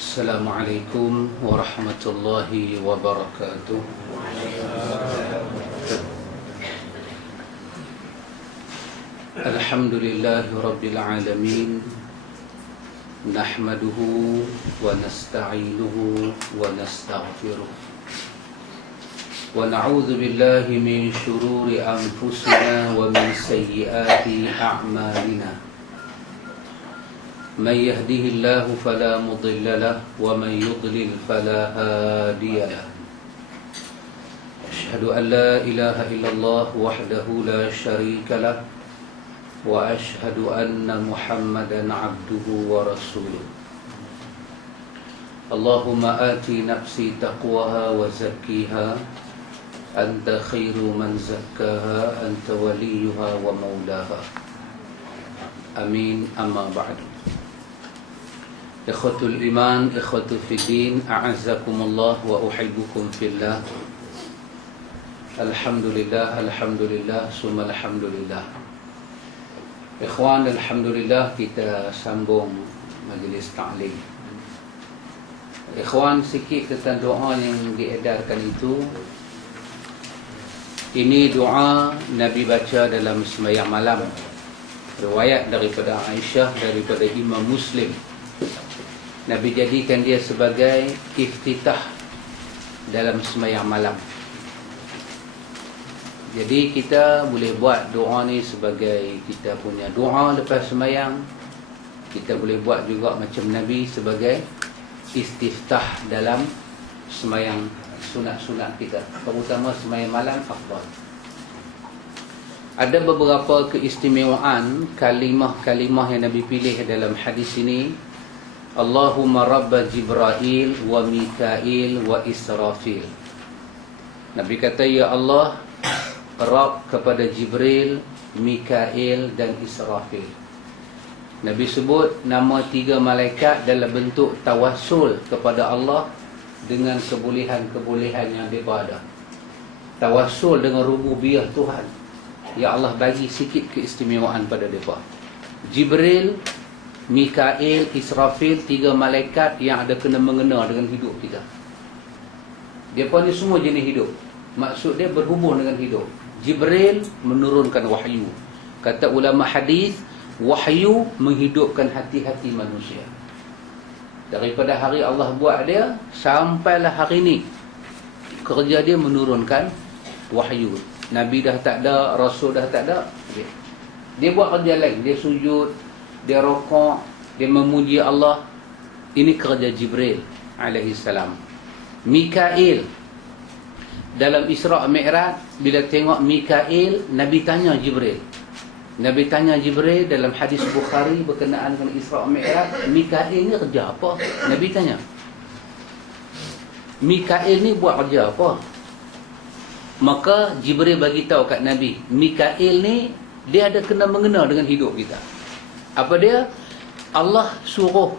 Assalamualaikum warahmatullahi wabarakatuh. Alhamdulillahi rabbil alamin. Nahmaduhu wa nasta'inuhu wa nastaghfiruh. Wa na'udzu billahi min shururi anfusina wa min sayyiati a'malina. من يهده الله فلا مضل له ومن يضلل فلا هادي له. أشهد أن لا إله إلا الله وحده لا شريك له وأشهد أن محمدا عبده ورسوله. اللهم آت نفسي تقواها وزكيها أنت خير من زكاها أنت وليها ومولاها. آمين. أما بعد. Ikhwatul iman, ikhwatul fiddin, a'azzakumullah wa uhibbukum fillah. Alhamdulillah, alhamdulillah, summa alhamdulillah. Ikhwan, alhamdulillah kita sambung majlis ta'lim. Ikhwan, sikit tentang doa yang diedarkan itu. Ini doa Nabi baca dalam sembahyang malam. Riwayat daripada Aisyah, daripada Imam Muslim. Nabi jadikan dia sebagai iftitah dalam sembahyang malam. Jadi kita boleh buat doa ni sebagai kita punya doa lepas sembahyang. Kita boleh buat juga macam Nabi sebagai istiftah dalam sembahyang sunat-sunat kita, terutama sembahyang malam afdal. Ada beberapa keistimewaan kalimah-kalimah yang Nabi pilih dalam hadis ini. Allahumma rabba Jibril wa Mikail wa Israfil. Nabi kata, ya Allah, Rabb kepada Jibril, Mikail dan Israfil. Nabi sebut nama 3 malaikat dalam bentuk tawassul kepada Allah dengan kebolehan-kebolehan yang mereka ada. Tawassul dengan rububiyah Tuhan. Ya Allah, bagi sikit keistimewaan pada mereka. Jibril, Mikail, Israfil, 3 malaikat yang ada kena mengena dengan hidup kita. Mereka ni semua jenis hidup. Maksud dia berhubung dengan hidup. Jibril menurunkan wahyu. Kata ulama hadis, wahyu menghidupkan hati-hati manusia. Daripada hari Allah buat dia sampailah hari ni, kerja dia menurunkan wahyu. Nabi dah tak ada, Rasul dah tak ada. Dia buat kerja lain. Dia sujud, dia rokok, dia memuji Allah. Ini kerja Jibril alaihissalam. Mikail, dalam Isra' Mi'raj, bila tengok Mikail, Nabi tanya Jibril. Nabi tanya Jibril dalam hadis Bukhari berkenaan dengan Isra' Mi'raj, Mikail ni kerja apa? Nabi tanya, Mikail ni buat kerja apa? Maka Jibril bagi tahu kat Nabi, Mikail ni dia ada kena mengena dengan hidup kita. Apa dia? Allah suruh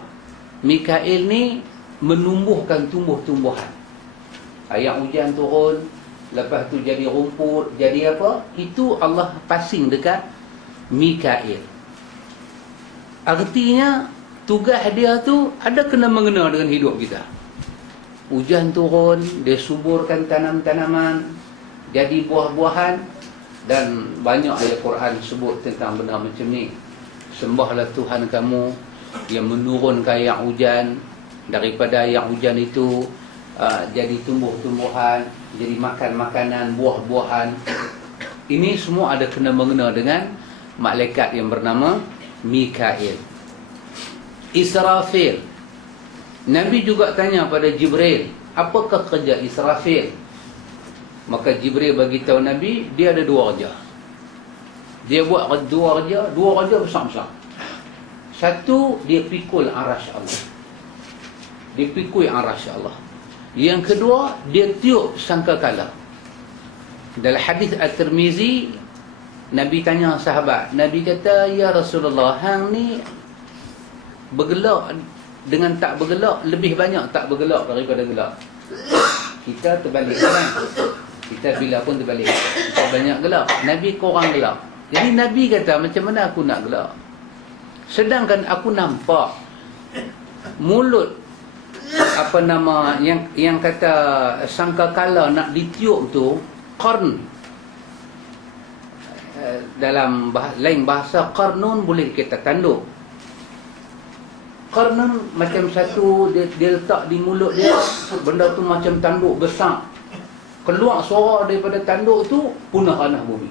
Mikail ni menumbuhkan tumbuh-tumbuhan. Ayat hujan turun, lepas tu jadi rumput, jadi apa? Itu Allah passing dekat Mikail. Artinya tugas dia tu ada kena mengena dengan hidup kita. Hujan turun, dia suburkan tanam-tanaman, jadi buah-buahan. Dan banyak ayat Quran sebut tentang benda macam ni. Sembahlah Tuhan kamu yang menurunkan air hujan. Daripada air hujan itu jadi tumbuh-tumbuhan, jadi makan makanan, buah-buahan. Ini semua ada kena mengena dengan malaikat yang bernama Mikail. Israfil, Nabi juga tanya pada Jibril, apakah kerja Israfil? Maka Jibril bagi tahu Nabi, dia ada 2 kerja. Dia buat 2 kerja besar-besar. Satu, dia pikul arasy Allah. Dia pikul arasy Allah. Yang kedua, dia tiup sangkakala. Dalam hadis At-Tirmizi, Nabi tanya sahabat, Nabi kata, ya Rasulullah, hang ni bergelak dengan tak bergelak, lebih banyak tak bergelak daripada gelak. Kita terbalik kan? Kita bila pun terbalik. Kita banyak gelak, Nabi kurang gelak. Jadi Nabi kata, macam mana aku nak gelak? Sedangkan aku nampak mulut apa nama yang kata sangkakala nak ditiup tu qarn. Dalam lain bahasa qarnun boleh kita tanduk. Qarnun macam satu dia letak di mulut dia, benda tu macam tanduk besar. Keluar suara daripada tanduk tu punah tanah bumi.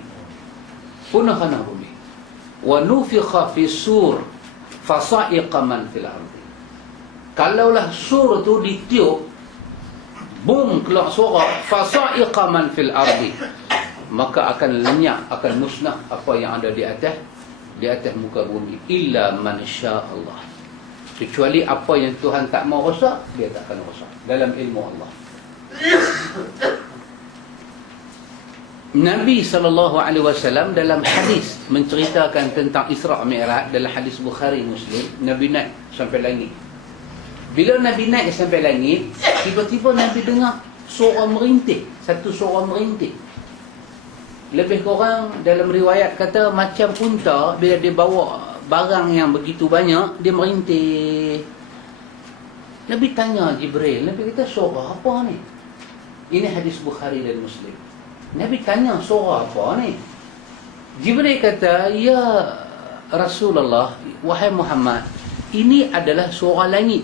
Punah tanah bumi. Wa nufikha fi sur fasa'iqa man fil ardi. Kalaulah sur tu ditiup, boom, keluar suara, fasa'iqa man fil ardi, maka akan lenyap, akan musnah apa yang ada di atas muka bumi, illa man sya Allah. Kecuali apa yang Tuhan tak mau rosak, dia tak akan rosak dalam ilmu Allah. Nabi SAW dalam hadis menceritakan tentang Isra' Mi'raj, dalam hadis Bukhari Muslim, Nabi naik sampai langit. Bila Nabi naik sampai langit, tiba-tiba Nabi dengar suara merintih, satu suara merintih. Lebih kurang dalam riwayat kata macam unta bila dia bawa barang yang begitu banyak, dia merintih. Nabi tanya Jibril, Nabi kata suara apa ni? Ini hadis Bukhari dan Muslim. Nabi tanya suara apa ni? Jibril kata, ya Rasulullah, wahai Muhammad, ini adalah suara langit.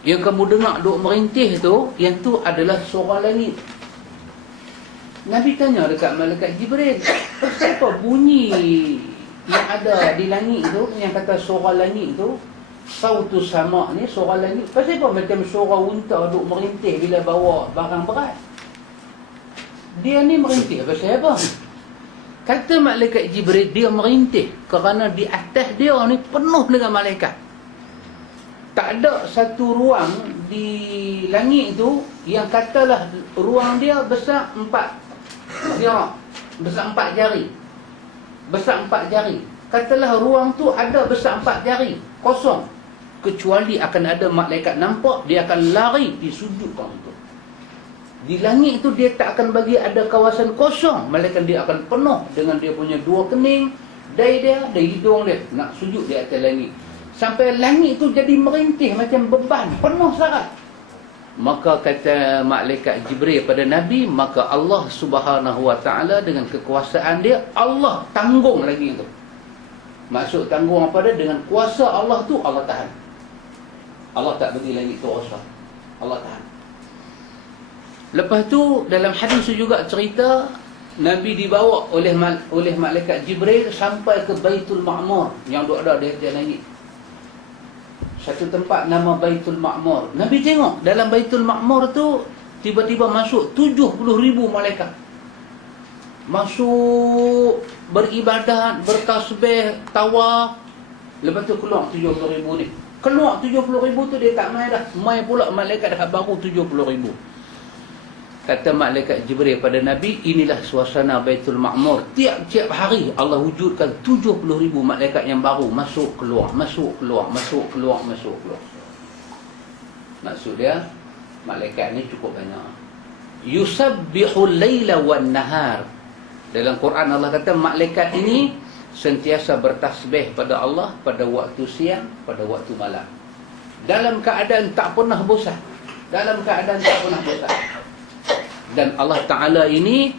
Yang kamu dengar duk merintih tu, yang tu adalah suara langit. Nabi tanya dekat malaikat Jibril, apa bunyi yang ada di langit tu, yang kata suara langit tu, sautu sama ni, suara langit, pasal apa macam suara unta duk merintih bila bawa barang berat? Dia ni merintih pasal apa? Kata malaikat Jibril, dia merintih kerana di atas dia ni penuh dengan malaikat. Tak ada satu ruang di langit tu yang katalah ruang dia besar 4 zirah, besar 4 jari. Besar 4 jari. Katalah ruang tu ada besar 4 jari, kosong. Kecuali akan ada malaikat nampak, dia akan lari di sudut ruang tu. Di langit tu dia tak akan bagi ada kawasan kosong, melainkan dia akan penuh dengan dia punya 2 kening, dai dia, dan hidung dia nak sujud di atas langit. Sampai langit tu jadi merintih macam beban, penuh sangat. Maka kata malaikat Jibril pada Nabi, maka Allah Subhanahu wa taala dengan kekuasaan dia, Allah tanggung lagi itu. Maksud tanggung apa dia? Dengan kuasa Allah tu Allah tahan. Allah tak bagi langit tu rosak. Allah tahan. Lepas tu dalam hadis juga cerita Nabi dibawa oleh malaikat Jibril sampai ke Baitul Ma'mur yang ada di atas langit. Satu tempat nama Baitul Ma'mur. Nabi tengok dalam Baitul Ma'mur tu tiba-tiba masuk 70,000 malaikat. Masuk beribadat, bertasbih, tawaf. Lepas tu keluar 70,000 ni. Keluar 70,000 tu dia tak main dah. Main pula malaikat dah baru 70,000. Kata malaikat Jibril pada Nabi, inilah suasana Baitul Ma'mur. Tiap-tiap hari Allah wujudkan 70,000 malaikat yang baru masuk keluar, masuk keluar, masuk keluar, masuk keluar. Maksud dia, malaikat ni cukup banyak. Yusabbihul laila wan nahar. Dalam Quran Allah kata malaikat ini sentiasa bertasbih pada Allah pada waktu siang, pada waktu malam. Dalam keadaan tak pernah bosan. Dalam keadaan tak pernah bosan. Dan Allah Ta'ala ini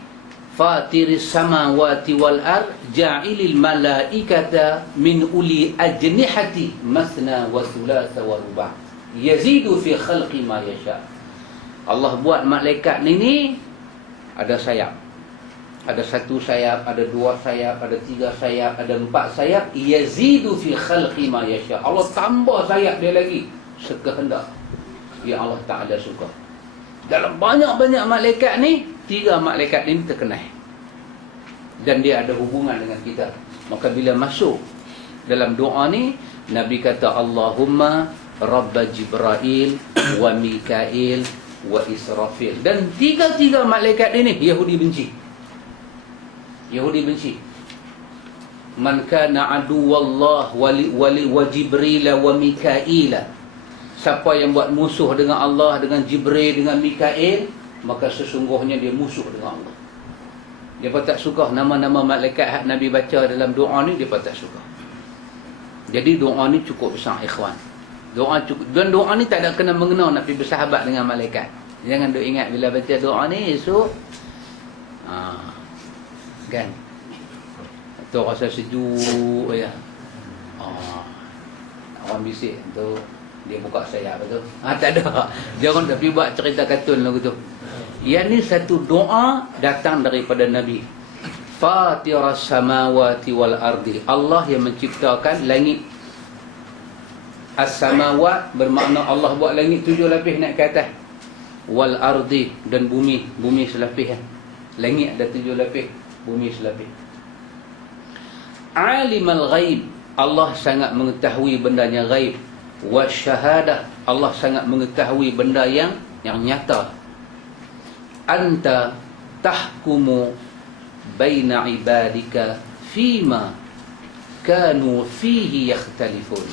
Fatiris samawati wal ar Ja'ilil malaikata min uli ajnihati Masna wa thulatha wa ruba' Yazidu fi khalqi ma yasha. Allah buat malaikat ini ada sayap. Ada 1 sayap, ada 2 sayap, ada 3 sayap, ada 4 sayap. Yazidu fi khalqi ma yasha. Allah tambah sayap dia lagi sekehendak yang Allah Ta'ala suka. Dalam banyak-banyak malaikat ni, 3 malaikat ini terkenal. Dan dia ada hubungan dengan kita. Maka bila masuk dalam doa ni, Nabi kata Allahumma Rabba Jibrail wa Mikail wa Israfil. Dan 3 malaikat ini Yahudi benci. Yahudi benci. Man kana aduwallah wa Jibril wa Mikaila. Siapa yang buat musuh dengan Allah, dengan Jibril, dengan Mikail, maka sesungguhnya dia musuh dengan Allah. Dia pun tak suka nama-nama malaikat Nabi baca dalam doa ni, dia pun tak suka. Jadi doa ni cukup besar ikhwan. Doa cukup. Dan doa ni tak ada kena mengena nak pergi bersahabat dengan malaikat. Jangan duk ingat bila baca doa ni esok kan tu rasa sejuk ya. Orang bisik tu dia buka sayap tu. Tak ada. Dia orang tak pergi buat cerita kartun lagu tu. Yang ni satu doa datang daripada Nabi. Fatiras samawati wal ardi. Allah yang menciptakan langit. As-samawat bermakna Allah buat langit 7 lapis naik ke atas. Wal ardi dan bumi selapis kan. Langit ada 7 lapis, bumi selapis. Alimul ghaib, Allah sangat mengetahui bendanya ghaib. Wasyahadah, Allah sangat mengetahui benda yang nyata. Anta tahkumu baina ibadika fima kanu fihi yakhtalifun.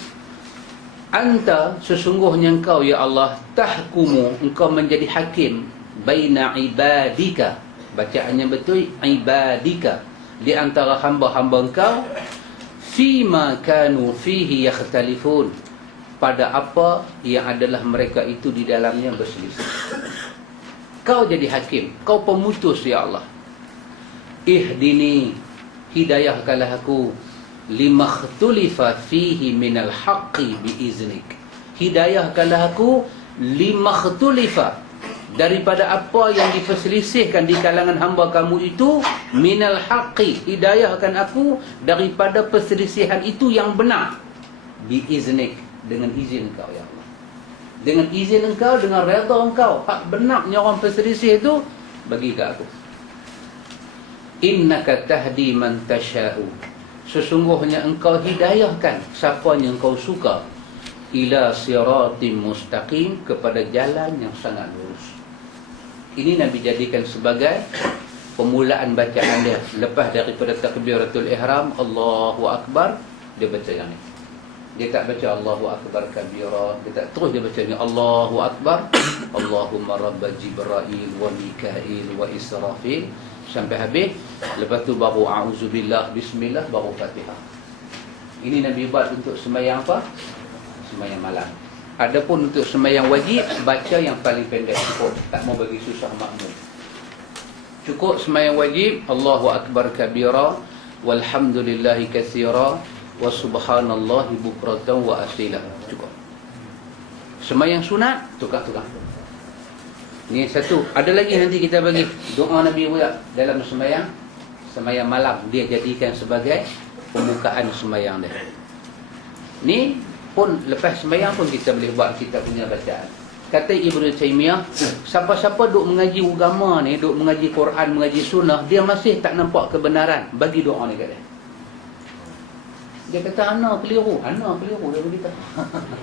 Anta, sesungguhnya engkau ya Allah, tahkumu, engkau menjadi hakim baina ibadika, bacaannya betul ibadika, di antara hamba-hamba engkau, fima kanu fihi yakhtalifun, pada apa yang adalah mereka itu di dalamnya berselisih. Kau jadi hakim, kau pemutus ya Allah. Ihdini, hidayahkanlah aku, limakhtulifa fihi minal haqqi biiznik. Hidayahkanlah aku limakhtulifa, daripada apa yang diperselisihkan di kalangan hamba kamu itu, minal haqqi, hidayahkan aku daripada perselisihan itu yang benar, biiznik, dengan izin engkau ya Allah. Dengan izin engkau, dengan redha engkau, hak benarnya orang perselisih itu bagi ke aku. Innaka tahdi man tasha'u, sesungguhnya engkau hidayahkan siapa yang engkau suka, ila siratim mustaqim, kepada jalan yang sangat lurus. Ini Nabi jadikan sebagai permulaan bacaan dia. Lepas daripada takbiratul ihram, Allahu Akbar, dia baca yang ni. Dia tak baca Allahu Akbar kabira, dia tak terus, dia baca ni Allahu Akbar, Allahumma rabba Jibrail wa Mikail wa Israfil, sampai habis. Lepas tu baru a'udzubillah, bismillah, baru Fatihah. Ini Nabi buat untuk sembahyang apa? Sembahyang malam. Adapun untuk sembahyang wajib, baca yang paling pendek cukup, tak mau bagi susah makmum. Cukup sembahyang wajib, Allahu Akbar kabira, walhamdulillahi katsira, wa subhanallahi bukratan wa asila. Cukup. Sembahyang sunat, tukar-tukar. Ini satu. Ada lagi nanti kita bagi doa Nabi buat dalam sembahyang malam. Dia jadikan sebagai pembukaan sembahyang dia. Ni pun lepas sembahyang pun kita boleh buat kita punya bacaan. Kata Ibnu Taimiyah, siapa-siapa duk mengaji agama ni, duk mengaji Quran, mengaji sunnah, dia masih tak nampak kebenaran, bagi doa ni kat dia. Dia kata ana keliru dia beritahu.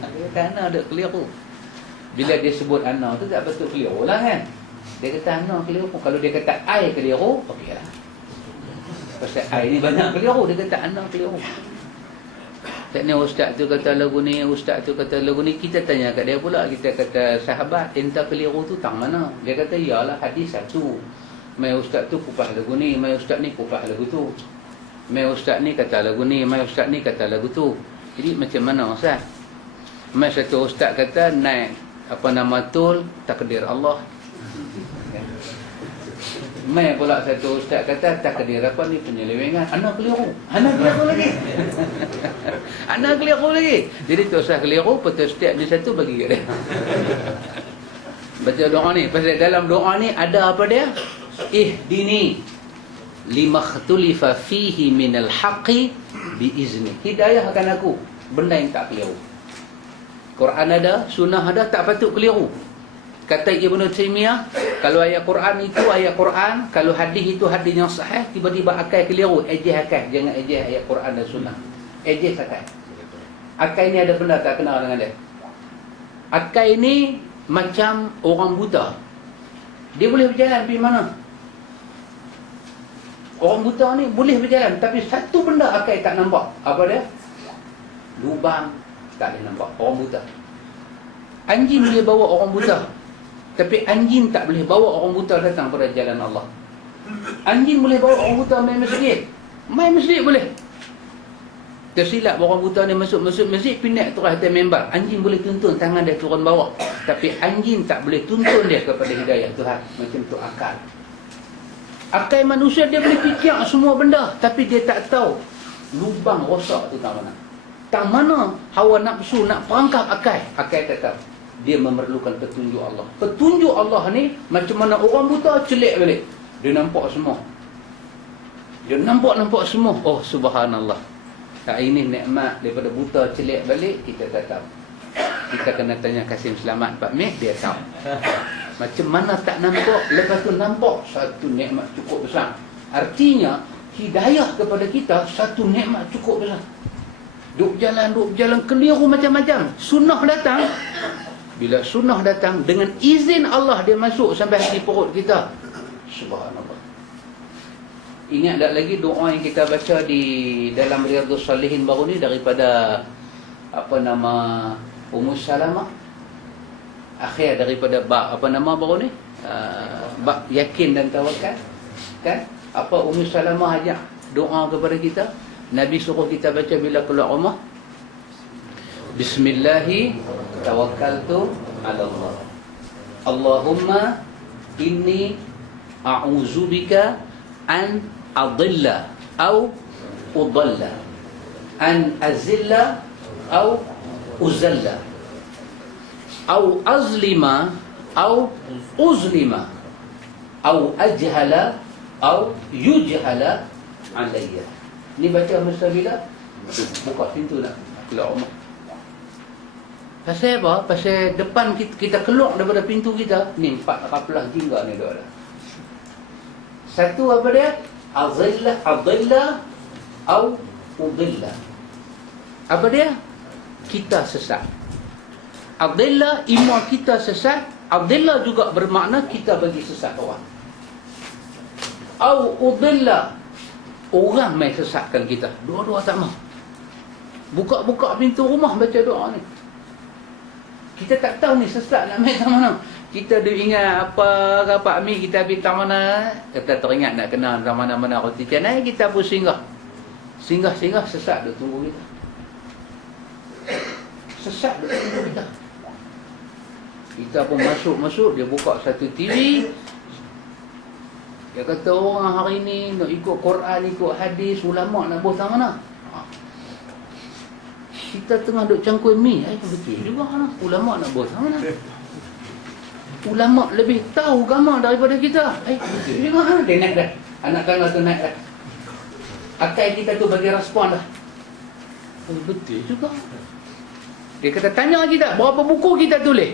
Dia kata ana ada keliru. Bila dia sebut ana tu tak betul keliru lah kan. Dia kata ana keliru. Kalau dia kata ai keliru, okeylah. Pasal ai ni banyak keliru, dia kata ana keliru. Tak ni ustaz tu kata lagu ni, ustaz tu kata lagu ni, kita tanya kat dia pula, kita kata sahabat, enta keliru tu tang mana? Dia kata iyalah hadis satu. Mai ustaz tu kupah lagu ni, mai ustaz ni kupah lagu tu. Mai ustaz ni kata lagu ni, mai ustaz ni kata lagu tu. Jadi macam mana ustaz? Mai satu ustaz kata naik apa nama tul takdir Allah. Mai pula satu ustaz kata takdir apa ni penyelewengan. Ana keliru. Ana keliru lagi. Ana keliru lagi. Jadi tu ustaz keliru, betul setiap dia satu bagi kat dia. Baca doa ni. Pasal dalam doa ni ada apa dia? Ihdini limakhtulifa fihi minal haqqi biizni. Hidayahkan aku benda yang tak keliru. Quran ada, sunnah ada, tak patut keliru. Kata Ibnu Taimiyah, kalau ayat Quran itu ayat Quran, kalau hadis itu hadis yang sahih, tiba-tiba akal keliru, ejeh akal, jangan ejeh ayat Quran dan sunnah. Ejeh akal. Akal ini ada benda tak kenal dengan dia. Akal ini macam orang buta. Dia boleh berjalan pergi mana? Orang buta ni boleh berjalan, tapi satu benda akal tak nampak. Apa dia? Lubang tak boleh nampak. Orang buta. Anjing boleh bawa orang buta, tapi anjing tak boleh bawa orang buta datang pada jalan Allah. Anjing boleh bawa orang buta main masjid. Main masjid boleh. Tersilap orang buta ni masuk masjid, pindah terus atas member. Anjing boleh tuntun tangan dia turun bawah. Tapi anjing tak boleh tuntun dia kepada hidayah Tuhan. Macam tu akal. Akal manusia dia boleh fikir semua benda. Tapi dia tak tahu lubang rosak tu tak mana. Tak mana hawa nafsu nak perangkap akal. Akal tak tahu. Dia memerlukan petunjuk Allah. Petunjuk Allah ni macam mana orang buta celik balik. Dia nampak semua. Dia nampak semua. Oh subhanallah. Ini nikmat daripada buta celik balik, kita tak tahu. Kita kena tanya Kasim Selamat Pak Mek, dia tahu. Macam mana tak nampak, lepas tu nampak, satu nikmat cukup besar. Artinya hidayah kepada kita satu nikmat cukup besar. Duk berjalan keliru macam-macam. Sunnah datang. Bila sunnah datang, dengan izin Allah dia masuk sampai di perut kita. Subhanallah. Ingat tak lagi doa yang kita baca di dalam Riyadhus Salihin baru ni daripada apa nama Ummu Salamah, akhir daripada bab apa nama baru ni, bab yakin dan tawakal, kan? Apa Ummu Salamah ajak doa kepada kita, Nabi suruh kita baca bila keluar rumah, Bismillahi tawakkaltu ala Allah, Allahumma inni a'udzubika an adilla au udalla, an azilla au uzalla, au azlima au uzlima, au ajhala au yujhala alayya. Ni baca masa bila buka pintu nak keluar rumah. Pasal apa? Pasal depan kita keluar daripada pintu kita ni 4 kapelah jingga ni dia ada. Satu apa dia? Adilla au udilla. Apa dia? Kita sesat. Adilla, imam kita sesat. Adilla juga bermakna kita bagi sesat orang. Au udilla, orang mai sesatkan kita. Dua-dua tak mau. Buka-buka pintu rumah baca doa ni. Kita tak tahu ni sesat nak mai ke mana. Kita dah ingat apa Pak Mi kita pergi tak mana, kita teringat nak kenal tak mana-mana roti canai, kita pun singgah sesat dia tunggu kita. Sesat dia tunggu kita. Kita pun masuk dia buka satu TV. Dia kata orang hari ni nak ikut Quran, ikut hadis, ulama nak buat tak mana. Kita tengah duk cangkul mi, betul juga lah. Ulama nak buat tak mana. Ulama lebih tahu agama daripada kita. Betul juga. Dia naik dah. Anak tangga tu naik dah. Akal kita tu bagi respon dah. Betul juga. Dia kata tanya kita, berapa buku kita tulis?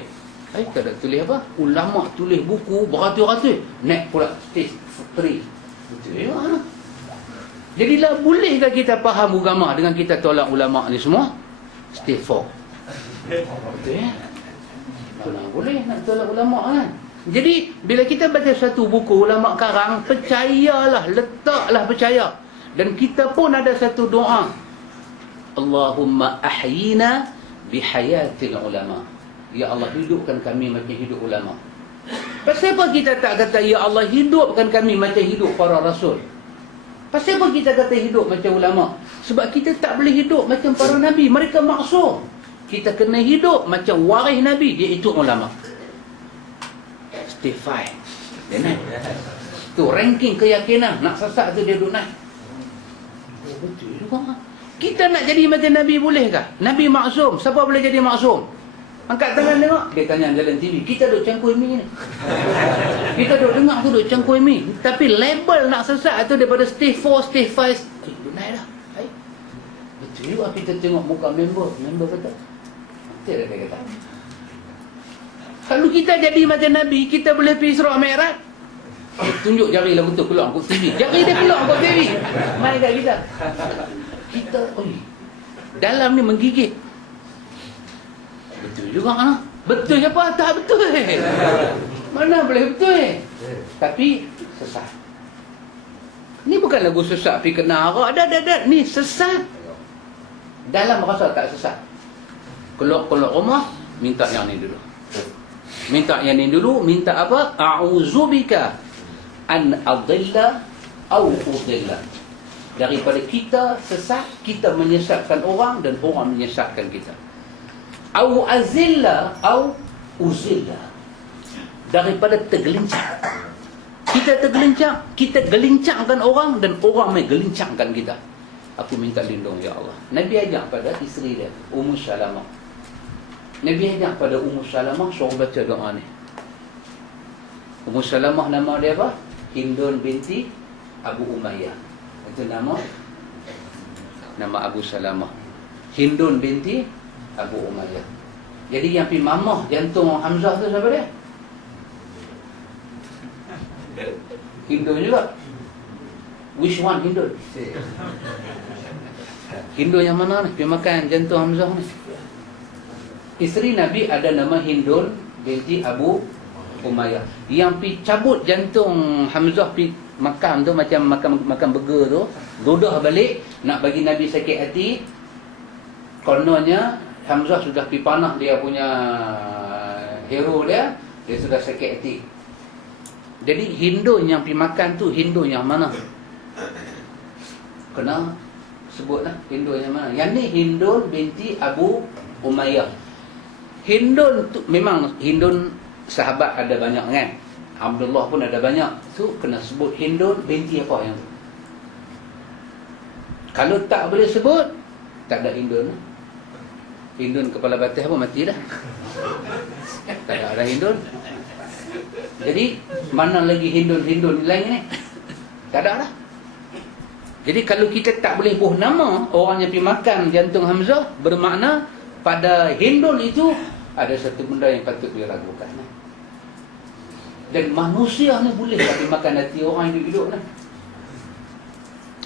Kita dah tulis apa? Ulama tulis buku beratus-ratus. Naik pula stage 3. Betul juga. Jadilah bolehkah kita faham agama dengan kita tolak ulama ni semua? Stage 4. Betul ya? Boleh nak tolak ulama kan. Jadi bila kita baca satu buku ulama karang, percayalah, letaklah percaya. Dan kita pun ada satu doa, Allahumma ahyina bihayatil ulama. Ya Allah, hidupkan kami macam hidup ulama. Pasal apa kita tak kata ya Allah hidupkan kami macam hidup para rasul? Pasal apa kita kata hidup macam ulama? Sebab kita tak boleh hidup macam para nabi, mereka maksum. Kita kena hidup macam waris Nabi, dia itu ulama. Stay 5. Dia naik. Tu ranking keyakinan. Nak sesat tu dia duduk naik. Betul juga. Kita nak jadi macam Nabi bolehkah? Nabi maksum. Siapa boleh jadi maksum? Angkat tangan tengok. Dia tanya jalan TV. Kita duduk cangkul mi ni. Kita duduk dengar tu duduk cangkul mi. Tapi label nak sesat tu daripada stage 4, stage 5. Duduk naik dah. Betul juga kita tengok muka member. Member kata. Dia kata. Kalau kita jadi macam Nabi, kita boleh pergi Isra' Mi'raj. Tunjuk jari lah betul keluar kot TV. Jari dia keluar kot TV. Mai kat kita. Kita dalam ni menggigit. Betul juga lah. Betul apa? Tak betul. Mana boleh betul. Tapi sesat. Ni bukan lagu sesat pergi kena arak. Dah. Ni sesat. Dalam rasa tak sesat. Keluar rumah, minta yang ni dulu. Minta apa? A'udzubika an adilla au udilla. Daripada kita sesat, kita menyesatkan orang dan orang menyesatkan kita. Au azilla au uzilla. Daripada tergelincang. Kita tergelincang, kita gelincangkan orang dan orang mai gelincangkan kita. Aku minta lindung ya Allah. Nabi ajak pada isteri dia, Ummu Salamah. Nabi ajak pada Ummu Salamah suruh baca doa ni. Ummu Salamah nama dia apa? Hindun binti Abu Umayyah. Itu nama Abu Salamah. Hindun binti Abu Umayyah. Jadi yang pi mamah jantung Hamzah tu siapa dia? Hindun juga. Which one Hindun? Hindun yang mana ni? Pi makan jantung Hamzah ni. Isteri Nabi ada nama Hindun binti Abu Umayyah. Yang pi cabut jantung Hamzah pi makan tu macam makan burger tu, ludah balik nak bagi Nabi sakit hati. Kononnya Hamzah sudah pi panah dia punya hero dia sudah sakit hati. Jadi Hindun yang pi makan tu Hindun yang mana? Kena sebutlah Hindun yang mana. Yang ni Hindun binti Abu Umayyah. Hindun tu memang Hindun sahabat ada banyak kan. Abdullah pun ada banyak. Tu kena sebut Hindun binti apa yang tu. Kalau tak boleh sebut, tak ada Hindun. Hindun kepala batas pun mati dah. Tak ada Hindun. Jadi mana lagi Hindun lain ni? Tak ada dah. Jadi kalau kita tak boleh buh nama orang yang pergi makan jantung Hamzah, bermakna pada Hindun itu ada satu benda yang patut diragukan. Dan manusia ni boleh pergi makan hati orang hidup-hidup ni.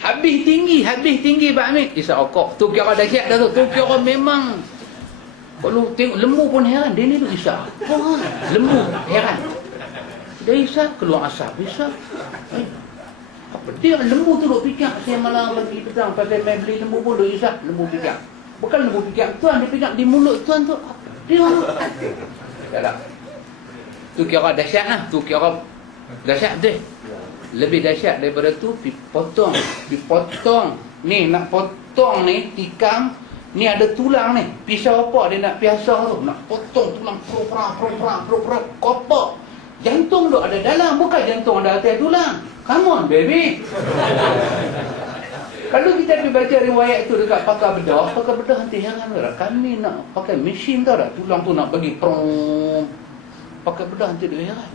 Habis tinggi Pak Amir. Isap okok. Tu kira dahsyat dah tu. Tu kira memang. Kalau tengok lembu pun heran. Dia ni tu isap. Oh, lembu heran. Dia isap keluar asap. Isap. Apa dia lembu tu duk pikir. Saya malam pagi petang pasal main beli lembu pun duk isap. Lembu pikir. Bukan lembu pikir. Tuan dia pikir di mulut tuan tu. Dia tak ada. Tu kira dahsyat lah. Tu kira dahsyat tu. Lebih dahsyat daripada tu potong. Ni nak potong ni tikam. Ni ada tulang ni. Pisau apa dia nak piasah tu. Nak potong tulang. Pro-pra. Kopak. Jantung tu ada dalam. Bukan jantung ada atas tulang. Come on baby. Kalau kita pergi baca riwayat tu dekat pakar bedah nanti heran lah. Kami nak pakai mesin tau dah. Tulang tu nak bagi prong. Pakar bedah nanti dia heran.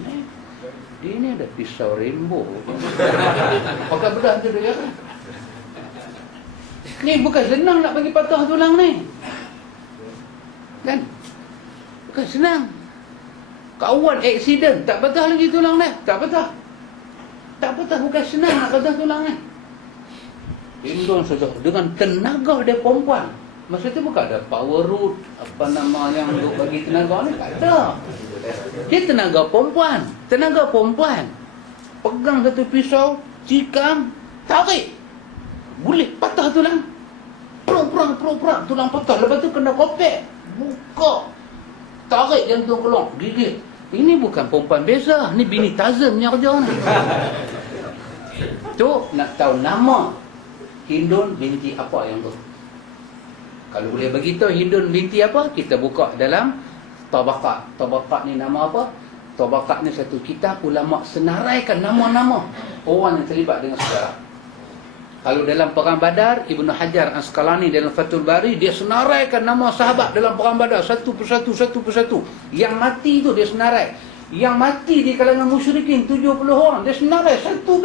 Dia ni ada pisau rainbow. Pakar bedah nanti dia heran. Ni bukan senang nak bagi patah tulang ni. Kan? Bukan senang. Kawan aksiden, tak patah lagi tulang dia. Tak patah. Bukan senang nak patah tulang ni. Hindun saja dengan tenaga dia perempuan. Maksudnya bukan ada power root apa nama yang untuk bagi tenaga ni, tak ada. Dia tenaga perempuan. Pegang satu pisau, cikam, tarik. Boleh patah tulang. Prong, tulang patah. Lepas tu kena kopek. Buka. Tarik jantung keluar. Gigit. Ini bukan perempuan biasa. Ni bini Tarzan punya kerja ni. Tu nak tahu nama Hindun binti apa yang tu. Kalau boleh bagi tahu Hindun binti apa, kita buka dalam Tabaqat. Tabaqat ni nama apa? Tabaqat ni satu kitab ulama senaraikan nama-nama orang yang terlibat dengan sejarah. Kalau dalam perang Badar, Ibnu Hajar Asqalani dalam Fathul Bari dia senaraikan nama sahabat dalam perang Badar satu persatu. Yang mati tu dia senarai. Yang mati di kalangan musyrikin 70 orang dia senarai satu.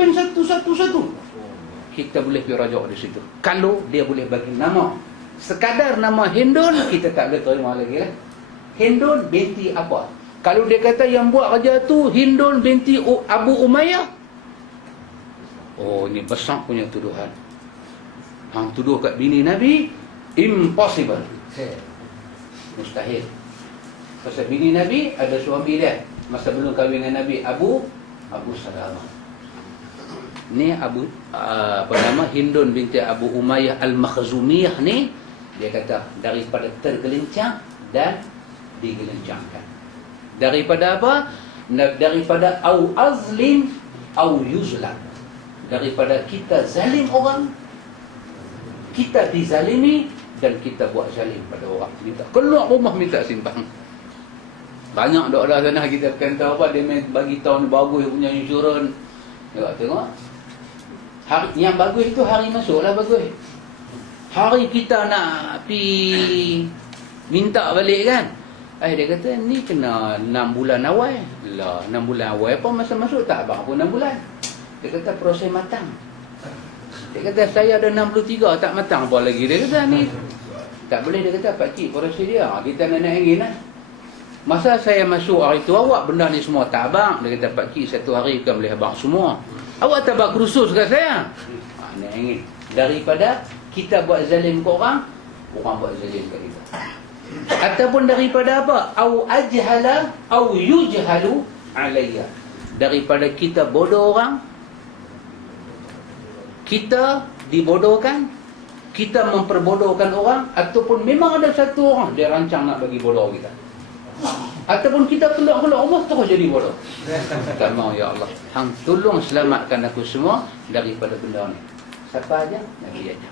Kita boleh pergi rajuk di situ. Kalau dia boleh bagi nama. Sekadar nama Hindun kita tak boleh terima lagi lah. Hindun binti apa? Kalau dia kata yang buat kerja tu Hindun binti Abu Umayyah, oh, ini besar punya tuduhan. Hang tuduh kat bini Nabi, impossible. Mustahil. Pasal bini Nabi ada suami dia masa belum kahwin dengan Nabi, Abu Salamah. Ni Hindun binti Abu Umayyah Al-Makhzumiyah ni, dia kata daripada tergelincang dan digelincangkan. Daripada apa? Daripada au azlim au yuzlam. Daripada kita zalim orang kita dizalimi dan kita buat zalim pada orang. Minta keluar rumah minta simpang. Banyak doa sana kita kata apa, dia bagi tahu ni bagus punya insurans. Tengok. Hari yang bagus itu hari masuklah bagus. Hari kita nak pi minta balik kan. Dia kata ni kena 6 bulan awal. Lah 6 bulan awal apa masa masuk tak abang pun 6 bulan. Dia kata proses matang. Dia kata saya ada 63 tak matang apa lagi. Dia kata ni tak boleh. Dia kata pak cik proses dia. Kita nak ingin lah. Masa saya masuk hari tu awak benda ni semua tak abang. Dia kata pak cik satu hari bukan boleh abang semua. Awak tak buat kursus kat saya. Nak ingin daripada kita buat zalim ke orang buat zalim kat kita. Ataupun daripada apa? Au ajhala au yujhalu alayya. Daripada kita bodoh orang, kita dibodohkan, kita memperbodohkan orang, ataupun memang ada satu orang dia rancang nak bagi bodoh kita. Ataupun kita keluar Allah terus jadi bodoh. Tak mau ya Allah. Hang tolong selamatkan aku semua daripada benda ni. Siapa aja? Nabi aja.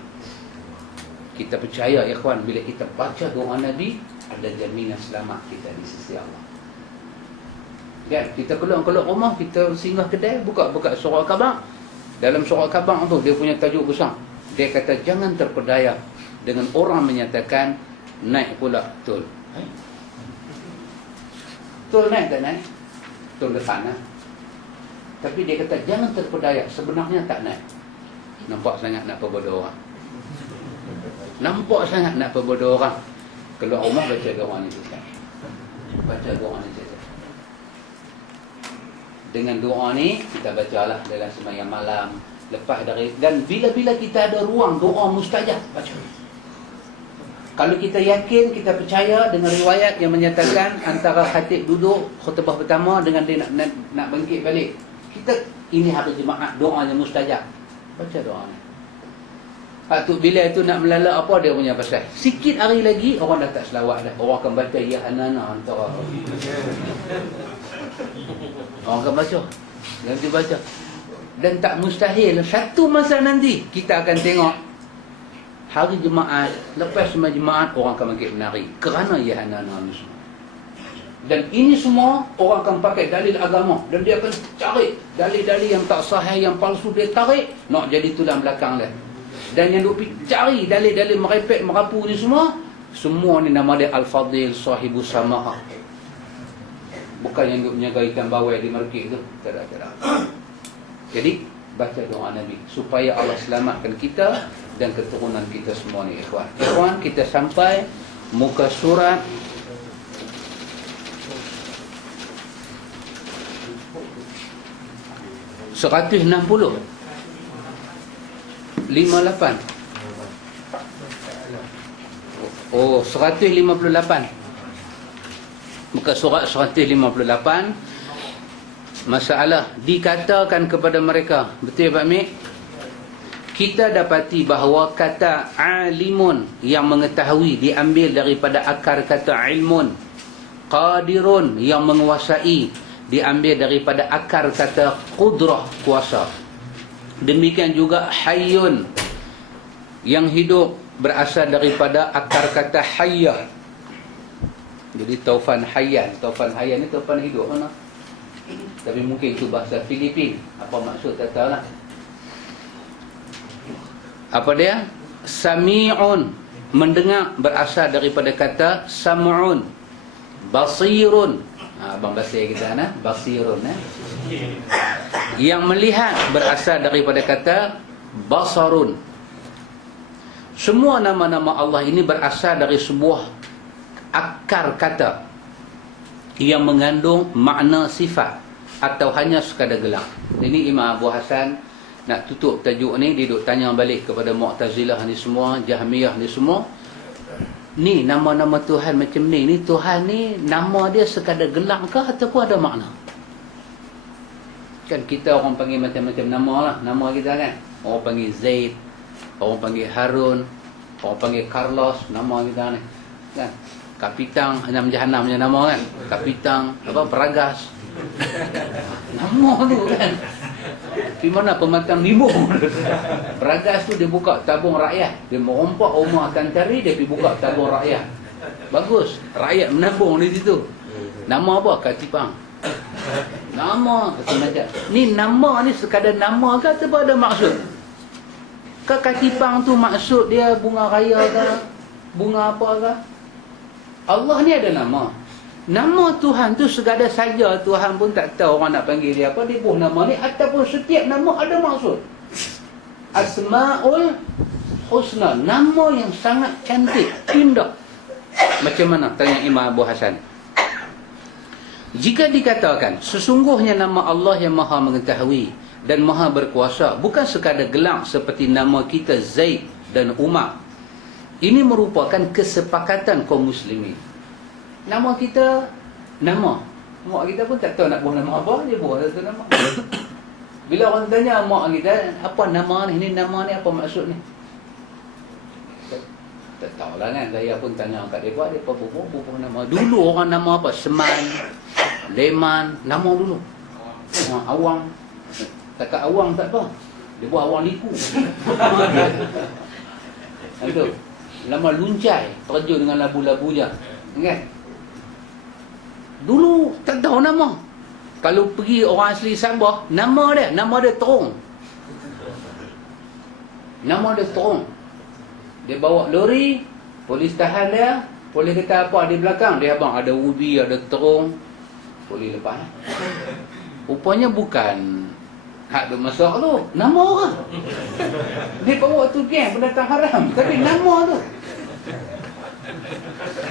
Kita percaya ikhwan, bila kita baca doa Nabi, ada jaminan selamat kita di sisi Allah. Kan, kita keluar rumah, kita singgah kedai, buka surah Al-Kabang. Dalam surah Al-Kabang tu dia punya tajuk besar. Dia kata jangan terpedaya dengan orang menyatakan naik pula tol. Tol naik tak naik? Tol depan lah. Tapi dia kata jangan terpedaya, sebenarnya tak naik. Nampak sangat nak perbodoh orang. Nampak sangat nak perbodoh orang. Keluar rumah baca doa ni Ustaz. Baca doa ni saja. Dengan doa ni kita bacalah dalam sembahyang malam, lepas dari, dan bila-bila kita ada ruang doa mustajab baca. Kalau kita yakin, kita percaya dengan riwayat yang menyatakan antara khatib duduk khutbah pertama dengan dia nak bangkit balik, kita ini hari Jumaat doanya mustajab. Baca doa ni. Waktu bila itu nak melala apa dia punya pasal. Sikit hari lagi orang dah tak selawat dah. Orang akan baca ya anana antara. Orang akan baca. Nanti baca. Dan tak mustahil satu masa nanti kita akan tengok hari Jumaat, lepas semua Jumaat orang akan bangkit menari kerana ya anana ni semua. Dan ini semua orang akan pakai dalil agama dan dia akan cari dalil-dalil yang tak sahih, yang palsu, dia tarik nak jadi tulang belakang dia. Dan yang duk cari dalil-dalil merepek, merapu ni semua ni nama dia Al-Fadil Sahibus Samaha. Bukan yang duk menjaga ikan bawai di market tu. Tak ada. Jadi baca doa Nabi supaya Allah selamatkan kita dan keturunan kita semua ni ikhwan. Ikhwan, kita sampai muka surat 160 58. Oh, 158. Muka surat 158. Masalah dikatakan kepada mereka. Betul Pak Mik? Kita dapati bahawa kata alimun yang mengetahui diambil daripada akar kata ilmun. Qadirun yang menguasai diambil daripada akar kata qudrah, kuasa. Demikian juga hayyun yang hidup berasal daripada akar kata hayyah. Jadi taufan hayyan ni taufan hidup mana? Tapi mungkin itu bahasa Filipin. Apa maksud tak tahu lah. Apa dia? Sami'un, mendengar, berasal daripada kata sam'un. Basirun, abang basir kita nah, basirun Yang melihat berasal daripada kata basarun. Semua nama-nama Allah ini berasal dari sebuah akar kata yang mengandung makna sifat atau hanya sekadar gelar. Ini Imam Abu Hasan nak tutup tajuk ni, dia duk tanya balik kepada Mu'tazilah ni semua, Jahmiyah ni semua. Ni nama-nama Tuhan macam ni Tuhan ni nama dia sekadar gelar ke ataupun ada makna? Kan kita orang panggil macam-macam nama lah, nama kita kan. Orang panggil Zaid, orang panggil Harun, orang panggil Carlos, nama kita ni kan. Kapitang, Enam Jahanam punya nama kan. Kapitang, apa, Peragas. Nama tu kan. Di mana pematang limbung. Beragas tu dia buka tabung rakyat. Dia merompak rumah Tantari, dia pergi buka tabung rakyat. Bagus, rakyat menabung di situ. Nama apa? Katipang. Nama macam ni, nama ni sekadar nama ke atau ada maksud? Ke Katipang tu maksud dia bunga raya ke? Bunga apa ke? Allah ni ada nama. Nama Tuhan tu segala saja Tuhan pun tak tahu orang nak panggil dia apa, dia buh nama ni, ataupun setiap nama ada maksud. Asmaul Husna, nama yang sangat cantik, indah. Macam mana? Tanya Imam Abu Hasan. Jika dikatakan sesungguhnya nama Allah yang maha mengetahui dan maha berkuasa bukan sekadar gelang seperti nama kita Zaid dan Umar, ini merupakan kesepakatan kaum muslimin. Nama kita, nama mak kita pun tak tahu nak buat nama apa, dia buat satu nama. Bila orang tanya mak kita, apa nama ni? Ini nama ni apa maksud ni? Tak tahulah kan. Saya pun tanya kat dia, dia bubuh nama. Dulu orang nama apa? Seman, Leman, nama dulu. Awang. Takat Awang tak apa. Dia buat Awang Liku. Itu. Nama Luncai, terjun dengan labu-labu je. Kan? Dulu tak tahu nama. Kalau pergi orang asli Sabah, nama dia Terung. Nama dia Terung. Dia bawa lori, polis tahan dia, polis kata apa di belakang, dia abang ada ubi, ada terung, polis lepas. Rupanya bukan hak dia masak tu, nama orang. Dia bawa tu geng pendatang haram, tapi nama tu.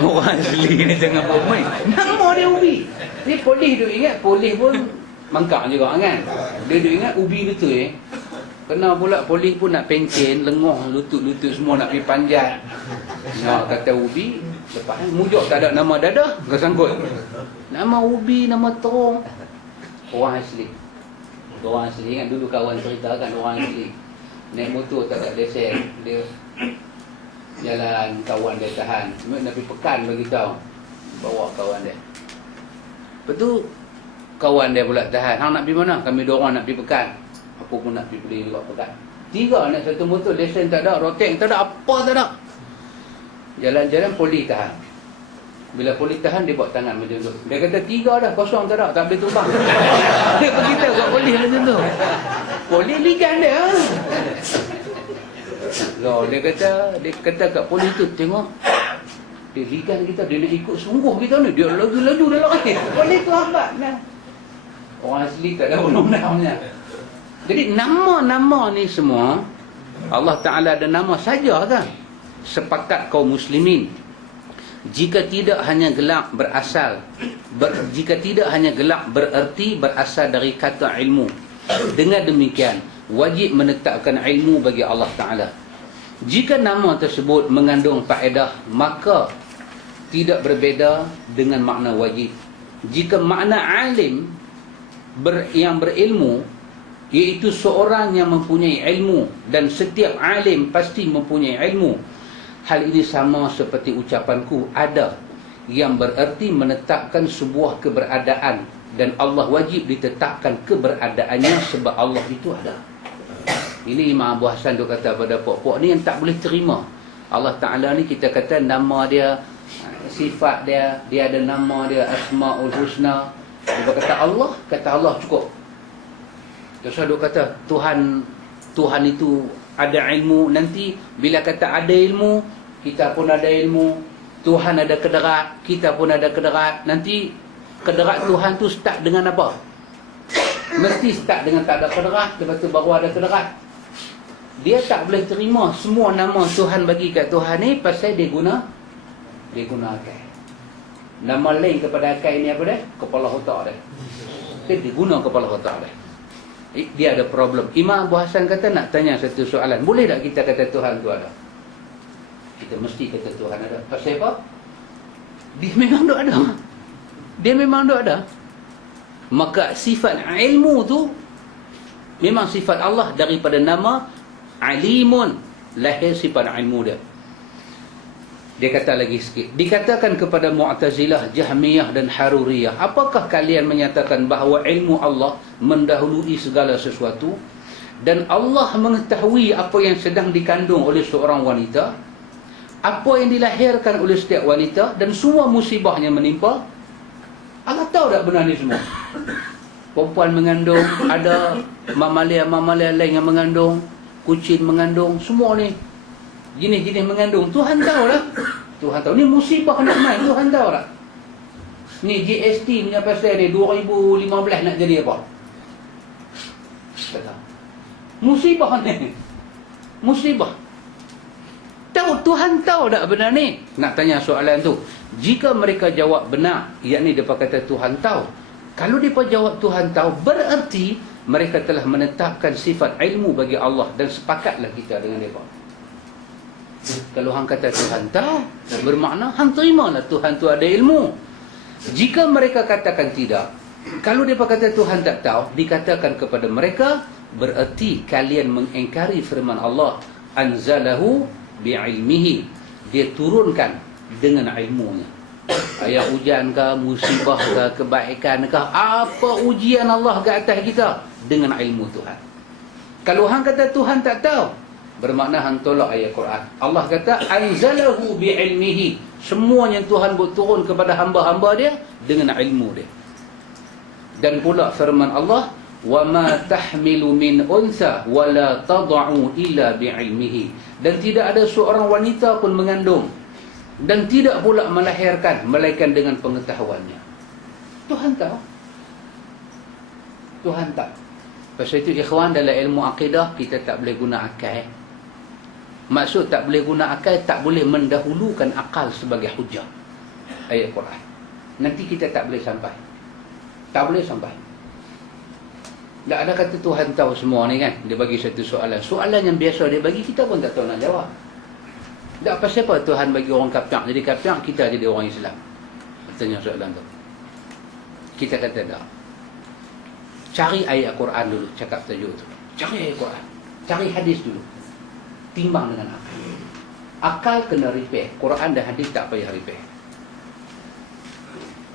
Orang asli ni jangan bermain. Nama dia ubi. Ni polis tu ingat, polis pun mangkak juga kan. Dia ingat ubi betul Kena pula polis pun nak pencen, lengoh, lutut-lutut semua nak pergi panjat. Nak kata ubi, lepas mujuk tak ada nama dadah, kau sangkut. Nama ubi, nama terung. Orang asli. Orang asli kan, dulu kawan ceritakan orang asli. Naik motor tak ada lesen, dia jalan, kawan dia tahan. Nak pergi Pekan bagi tahu. Bawa kawan dia. Lepas tu kawan dia pula tahan. Hang nak pergi mana? Kami dua orang nak pergi Pekan. Apa pun nak pergi beli juga Pekan. Tiga naik satu motor, lesen tak ada, roteng tak ada, apa tak ada. Jalan-jalan polis tahan. Bila polis tahan, dia buat tangan macam tu. Dia kata tiga dah, kosong tak ada, tak boleh tumbang. Dia pergi tahu kat polis macam tu. Polis ligan dia. Loh, dia kata kat polis tu, tengok. Dia ligan kita, dia nak ikut sungguh kita ni. Dia laju-laju dalam air. Polis tu hambat lah. Orang asli tak ada undang-undangnya. Jadi nama-nama ni semua, Allah Ta'ala ada nama saja kan? Sepakat kaum muslimin. Jika tidak hanya gelak bererti berasal dari kata ilmu. Dengan demikian, wajib menetapkan ilmu bagi Allah Ta'ala. Jika nama tersebut mengandung faedah, maka tidak berbeza dengan makna wajib. Jika makna alim yang berilmu, iaitu seorang yang mempunyai ilmu, dan setiap alim pasti mempunyai ilmu. Hal ini sama seperti ucapanku, ada, yang bererti menetapkan sebuah keberadaan, dan Allah wajib ditetapkan keberadaannya sebab Allah itu ada. Ini Imam Abu Hasan tu kata pada pok-pok ni yang tak boleh terima. Allah Ta'ala ni kita kata nama dia, sifat dia, dia ada nama dia Asmaul Husna. Dia kata Allah cukup. Terus dia kata Tuhan itu ada ilmu. Nanti bila kata ada ilmu, kita pun ada ilmu. Tuhan ada kederat, kita pun ada kederat. Nanti kederat Tuhan tu start dengan apa? Mesti start dengan tak ada kederat, lepas tu baru ada kederat. Dia tak boleh terima semua nama Tuhan bagi kat Tuhan ni pasal dia guna akal. Nama lain kepada akal ni apa dia? Kepala otak dia. Dia guna kepala otak dia. Dia ada problem. Imam Abu Hasan kata nak tanya satu soalan. Boleh tak kita kata Tuhan tu ada? Kita mesti kata Tuhan ada. Pasal apa? Dia memang tak ada. Dia memang tak ada. Maka sifat ilmu tu memang sifat Allah daripada nama alimun. Lahir sifat ilmu dia. Dia kata lagi sikit. Dikatakan kepada Mu'tazilah, Jahmiyah dan Haruriyah, apakah kalian menyatakan bahawa ilmu Allah mendahului segala sesuatu dan Allah mengetahui apa yang sedang dikandung oleh seorang wanita, apa yang dilahirkan oleh setiap wanita dan semua musibahnya menimpa? Allah tahu tak benar ni semua? Perempuan mengandung, ada mamalia-mamalia lain yang mengandung, kucing mengandung, semua ni jenis-jenis mengandung. Tuhan tahu lah. Tuhan tahu. Ni musibah nak main. Tuhan tahu tak? Ni GST punya pasal ni 2015 nak jadi apa? Tak tahu. Musibah ni. Musibah. Tahu, Tuhan tahu tak benar ni? Nak tanya soalan tu. Jika mereka jawab benar, yakni mereka kata Tuhan tahu. Kalau mereka jawab Tuhan tahu, bererti mereka telah menetapkan sifat ilmu bagi Allah dan sepakatlah kita dengan mereka. Kalau hang kata Tuhan tahu, bermakna hang terimalah Tuhan tu ada ilmu. Jika mereka katakan tidak, kalau mereka kata Tuhan tak tahu, dikatakan kepada mereka, bererti kalian mengingkari firman Allah, anzalahu bi'ilmihi, dia turunkan dengan ilmunya. Ayat hujan ke, musibah ke, kebaikan ke, apa ujian Allah ke atas kita, dengan ilmu Tuhan. Kalau hang kata Tuhan tak tahu, bermakna hang tolak ayat Quran. Allah kata anzalahu bi'ilmihi, semuanya Tuhan buat turun kepada hamba-hamba dia dengan ilmu dia. Dan pula firman Allah, wa ma tahmilu min unsa wa la tad'u illa bi'ilmihi, dan tidak ada seorang wanita pun mengandung dan tidak pula melahirkan melainkan dengan pengetahuannya. Tuhan tahu. Tuhan tahu. Pasal itu ikhwan, dalam ilmu akidah kita tak boleh guna akal. Maksud tak boleh guna akal, tak boleh mendahulukan akal sebagai hujah ayat Quran. Nanti kita tak boleh sampai. Tak boleh sampai. Tak ada kata Tuhan tahu semua ni kan. Dia bagi satu soalan. Soalan yang biasa dia bagi, kita pun tak tahu nak jawab. Tak pasal apa Tuhan bagi orang kafir jadi kafir, kita jadi orang Islam? Tanya soalan tu. Kita kata tak. Cari ayat Quran dulu, cakap tajuk tu. Cari ayat Quran. Cari hadis dulu. Timbang dengan akal. Akal kena repair. Quran dan hadis tak payah repair.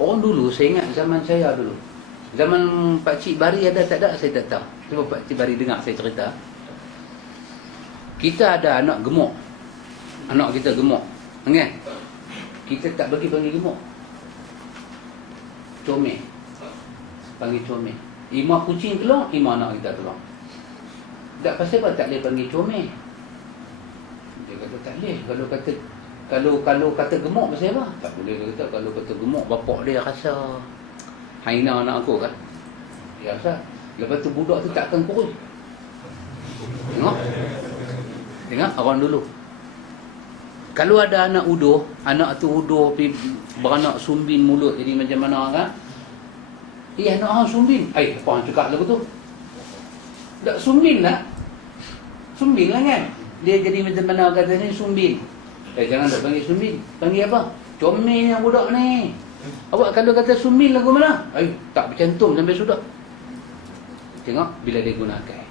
Orang dulu, saya ingat zaman saya dulu. Zaman Pak Cik Bari ada tak ada, saya tak tahu. Cuba Pak Cik Bari dengar saya cerita. Kita ada anak gemuk. Anak kita gemuk. Kan? Kita tak bagi panggil gemuk. Comel. Panggil comel. Imah kucing keluar, imah anak kita keluar. Tak pasal apa tak boleh panggil comel. Dia kata tak boleh. Kalau kata gemuk pasal apa? Tak boleh kata. Kalau kata gemuk, bapak dia rasa haina anak aku kan. Dia rasa. Lepas tu budak tu takkan kurus. Tengok. Tengok orang dulu. Kalau ada anak uduh, anak tu uduh beranak sumbin mulut jadi macam mana kan? Anak hang sumbin. Apa hang cakap lagu tu? Tak sumbin lah. Sumbin lah kan? Dia jadi macam mana katanya sumbin. Jangan tak panggil sumbin. Panggil apa? Comel yang budak ni. Awak kalau kata sumbin lagu mana? Tak bercantum sampai sudah. Tengok bila dia gunakan.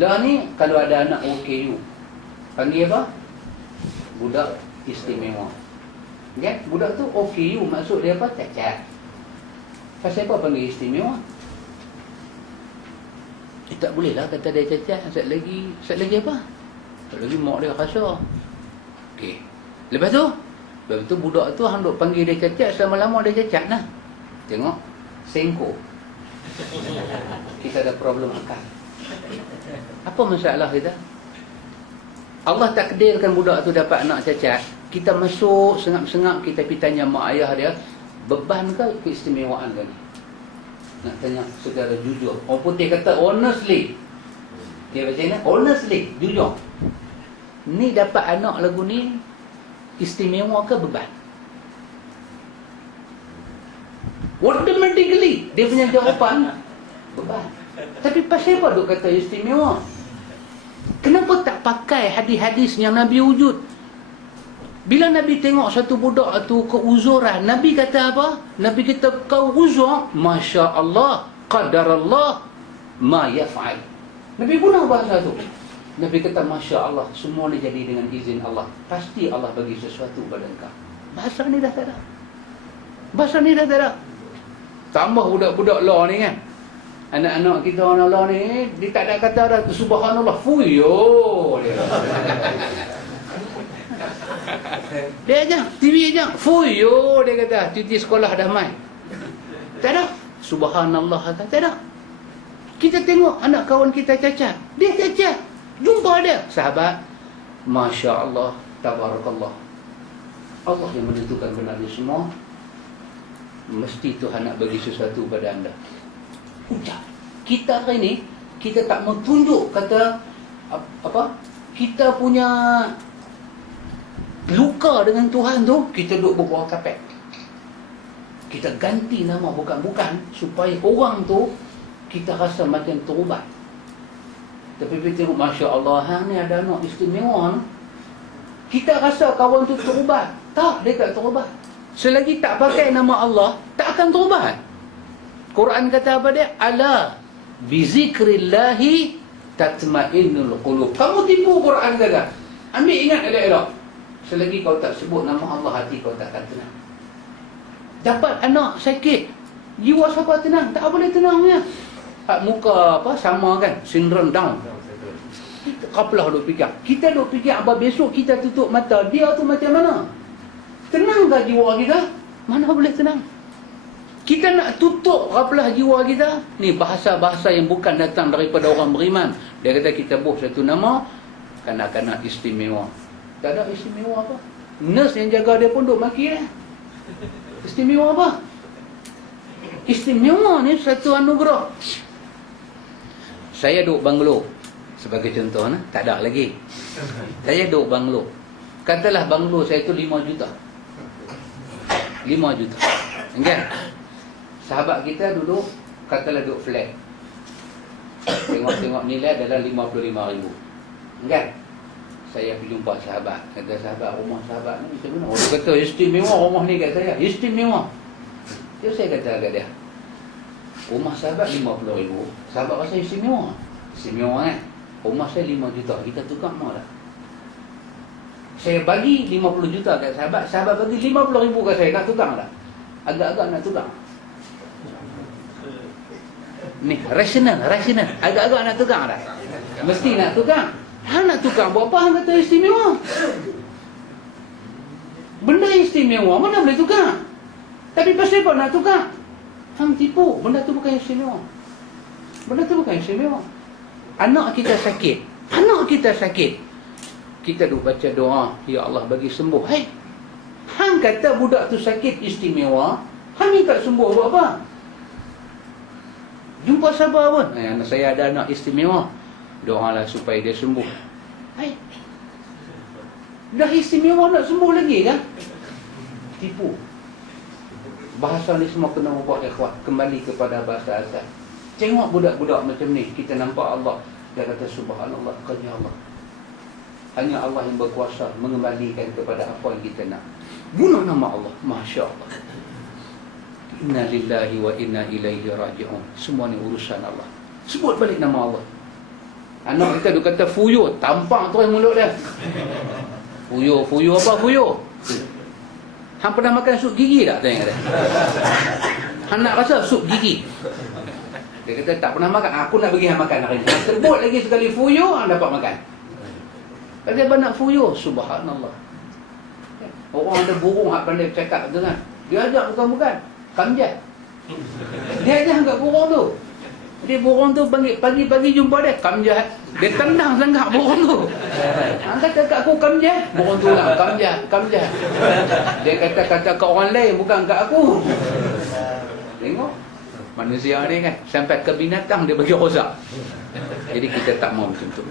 Lah ni kalau ada anak OKU. Panggil apa? Budak istimewa. Kan? Budak tu OKU maksud dia apa? Cacat. Pasal apa panggil istimewa? Tak boleh lah kata dia cacat. Sat lagi apa? Sat lagi mak dia kasar. Okey. Lepas tu budak tu hang duk panggil dia cacat, selama-lama dia cacat lah. Tengok. Sengko. Kita ada problem akal. Apa masalah kita? Allah takdirkan budak tu dapat anak cacat. Kita masuk sengap-sengap, kita pergi tanya mak ayah dia, beban ke keistimewaan ke ni? Nak tanya secara jujur. Orang putih kata honestly. Dia baca ni honestly, jujur. Ni dapat anak lagu ni istimewa ke beban? Automatically dia punya jawapan beban. Tapi pasal apa duk kata istimewa? Kenapa tak pakai hadis-hadis yang Nabi wujud? Bila Nabi tengok satu budak tu keuzuran, Nabi kata apa? Nabi kata kau uzur, masya-Allah, qadarallah ma yaf'al. Nabi guna bahasa tu. Nabi kata, Masya Allah, semua ni jadi dengan izin Allah. Pasti Allah bagi sesuatu pada engkau. Bahasa ni dah tak ada. Bahasa ni dah tak ada. Tambah budak-budak law ni kan. Anak-anak kita orang law ni, dia tak ada kata dah, subhanallah, fuyo. Dia aja, TV aja, fuyo, dia kata, cuti sekolah dah main. Tak ada. Subhanallah, tak ada. Kita tengok anak kawan kita cacat. Dia cacat. Jumpa dia. Sahabat, Masya Allah, tabarakallah. Allah yang menentukan benar ni semua. Mesti Tuhan nak bagi sesuatu pada anda. Ucap. Kita hari ni, kita tak mau tunjuk kata apa? Kita punya luka dengan Tuhan tu, kita duduk bawah kapet. Kita ganti nama bukan-bukan supaya orang tu kita rasa macam terubat. Tapi kita tengok, Masya Allah, ni ada anak istimewa. Kita rasa kawan tu terubat. Tak, dia tak terubat. Selagi tak pakai nama Allah, tak akan terubat. Quran kata apa dia? Ala bizikrillahi tatma'innul qulub. Kamu tipu Quran kata. Ambil ingat elok-elok. Selagi kau tak sebut nama Allah, hati kau tak akan tenang. Dapat anak sakit, jiwa siapa tenang? Tak boleh tenang ya. Muka apa sama kan, sindrom Down. Kapalah duk fikir. Kita duk fikir apa besok kita tutup mata, dia tu macam mana? Tenangkah jiwa kita? Mana boleh tenang? Kita nak tutup kapalah jiwa kita. Ni bahasa-bahasa yang bukan datang daripada orang beriman. Dia kata kita buh satu nama, kanak-kanak istimewa. Tak ada istimewa apa. Nurse yang jaga dia pun duk maki dia. Istimewa apa? Istimewa ni satu anugerah. Saya duduk banglo, sebagai contoh, tak ada lagi. Saya duduk banglo. Katalah banglo saya tu 5 juta. 5 juta. Kan? Sahabat kita duduk, katalah duduk flat. Tengok-tengok nilai adalah 55,000. Kan? Saya pergi jumpa sahabat. Kata sahabat, rumah sahabat ni macam mana? Orang kata istimewa rumah ni kat saya. Istimewa. Jadi saya kata kat dia, rumah sahabat 50,000. Sahabat rasa istimewa. Istimewa kan? Rumah saya 5 juta. Kita tukar mau tak? Saya bagi 50 juta kat sahabat. Sahabat bagi 50,000 kat saya. Nak tukar tak? Agak-agak nak tukar. Ni rasional. Agak-agak nak tukar tak? Mesti nak tukar. Hang nak tukar buat apa? Hang kata istimewa. Benda istimewa mana boleh tukar? Tapi pasal apa nak tukar? Hang tipu. Benda tu bukan istimewa. Benda tu bukan istimewa. Anak kita sakit. Kita duk baca doa, ya Allah bagi sembuh. Hai, hang kata budak tu sakit istimewa, hang minta sembuh buat apa? Jumpa sabar pun. Anak saya ada anak istimewa. Doalah supaya dia sembuh. Hai, dah istimewa nak sembuh lagi kan? Tipu. Bahasa ni semua kena ubah ikhwan. Kembali kepada bahasa asal. Tengok budak-budak macam ni, kita nampak Allah. Dia kata subhanallah, hanya Allah. Hanya Allah yang berkuasa mengembalikan kepada apa yang kita nak. Guna nama Allah. Masya Allah. Inna lillahi wa inna ilaihi raji'un. Semua ni urusan Allah. Sebut balik nama Allah. Anak kita dia kata fuyo, tampang terus mulut dia. Fuyo apa fuyo? Hang pernah makan sup gigi tak? Tanya dia. Hang nak rasa sup gigi? Dia kata tak pernah makan. Aku nak bagi hang makan hari ni. Sebut lagi sekali fuyo, hang dapat makan. Kata apa nak fuyo? Subhanallah. Orang ada burung hak pandai bercakap tu kan. Dia ajak bukan-bukan. Kamjat. Dia ajak kat burung tu. Dia burung tu pagi-pagi jumpa dia, kamjat. Dia tendang sangat burung tu. Hang kata kat aku kamjat. Burung tu lah, kamjat. Dia kata kat orang lain, bukan kat aku. Tengok. Manusia ni kan, sampai ke binatang dia bagi rosak. Jadi kita tak mau macam tu.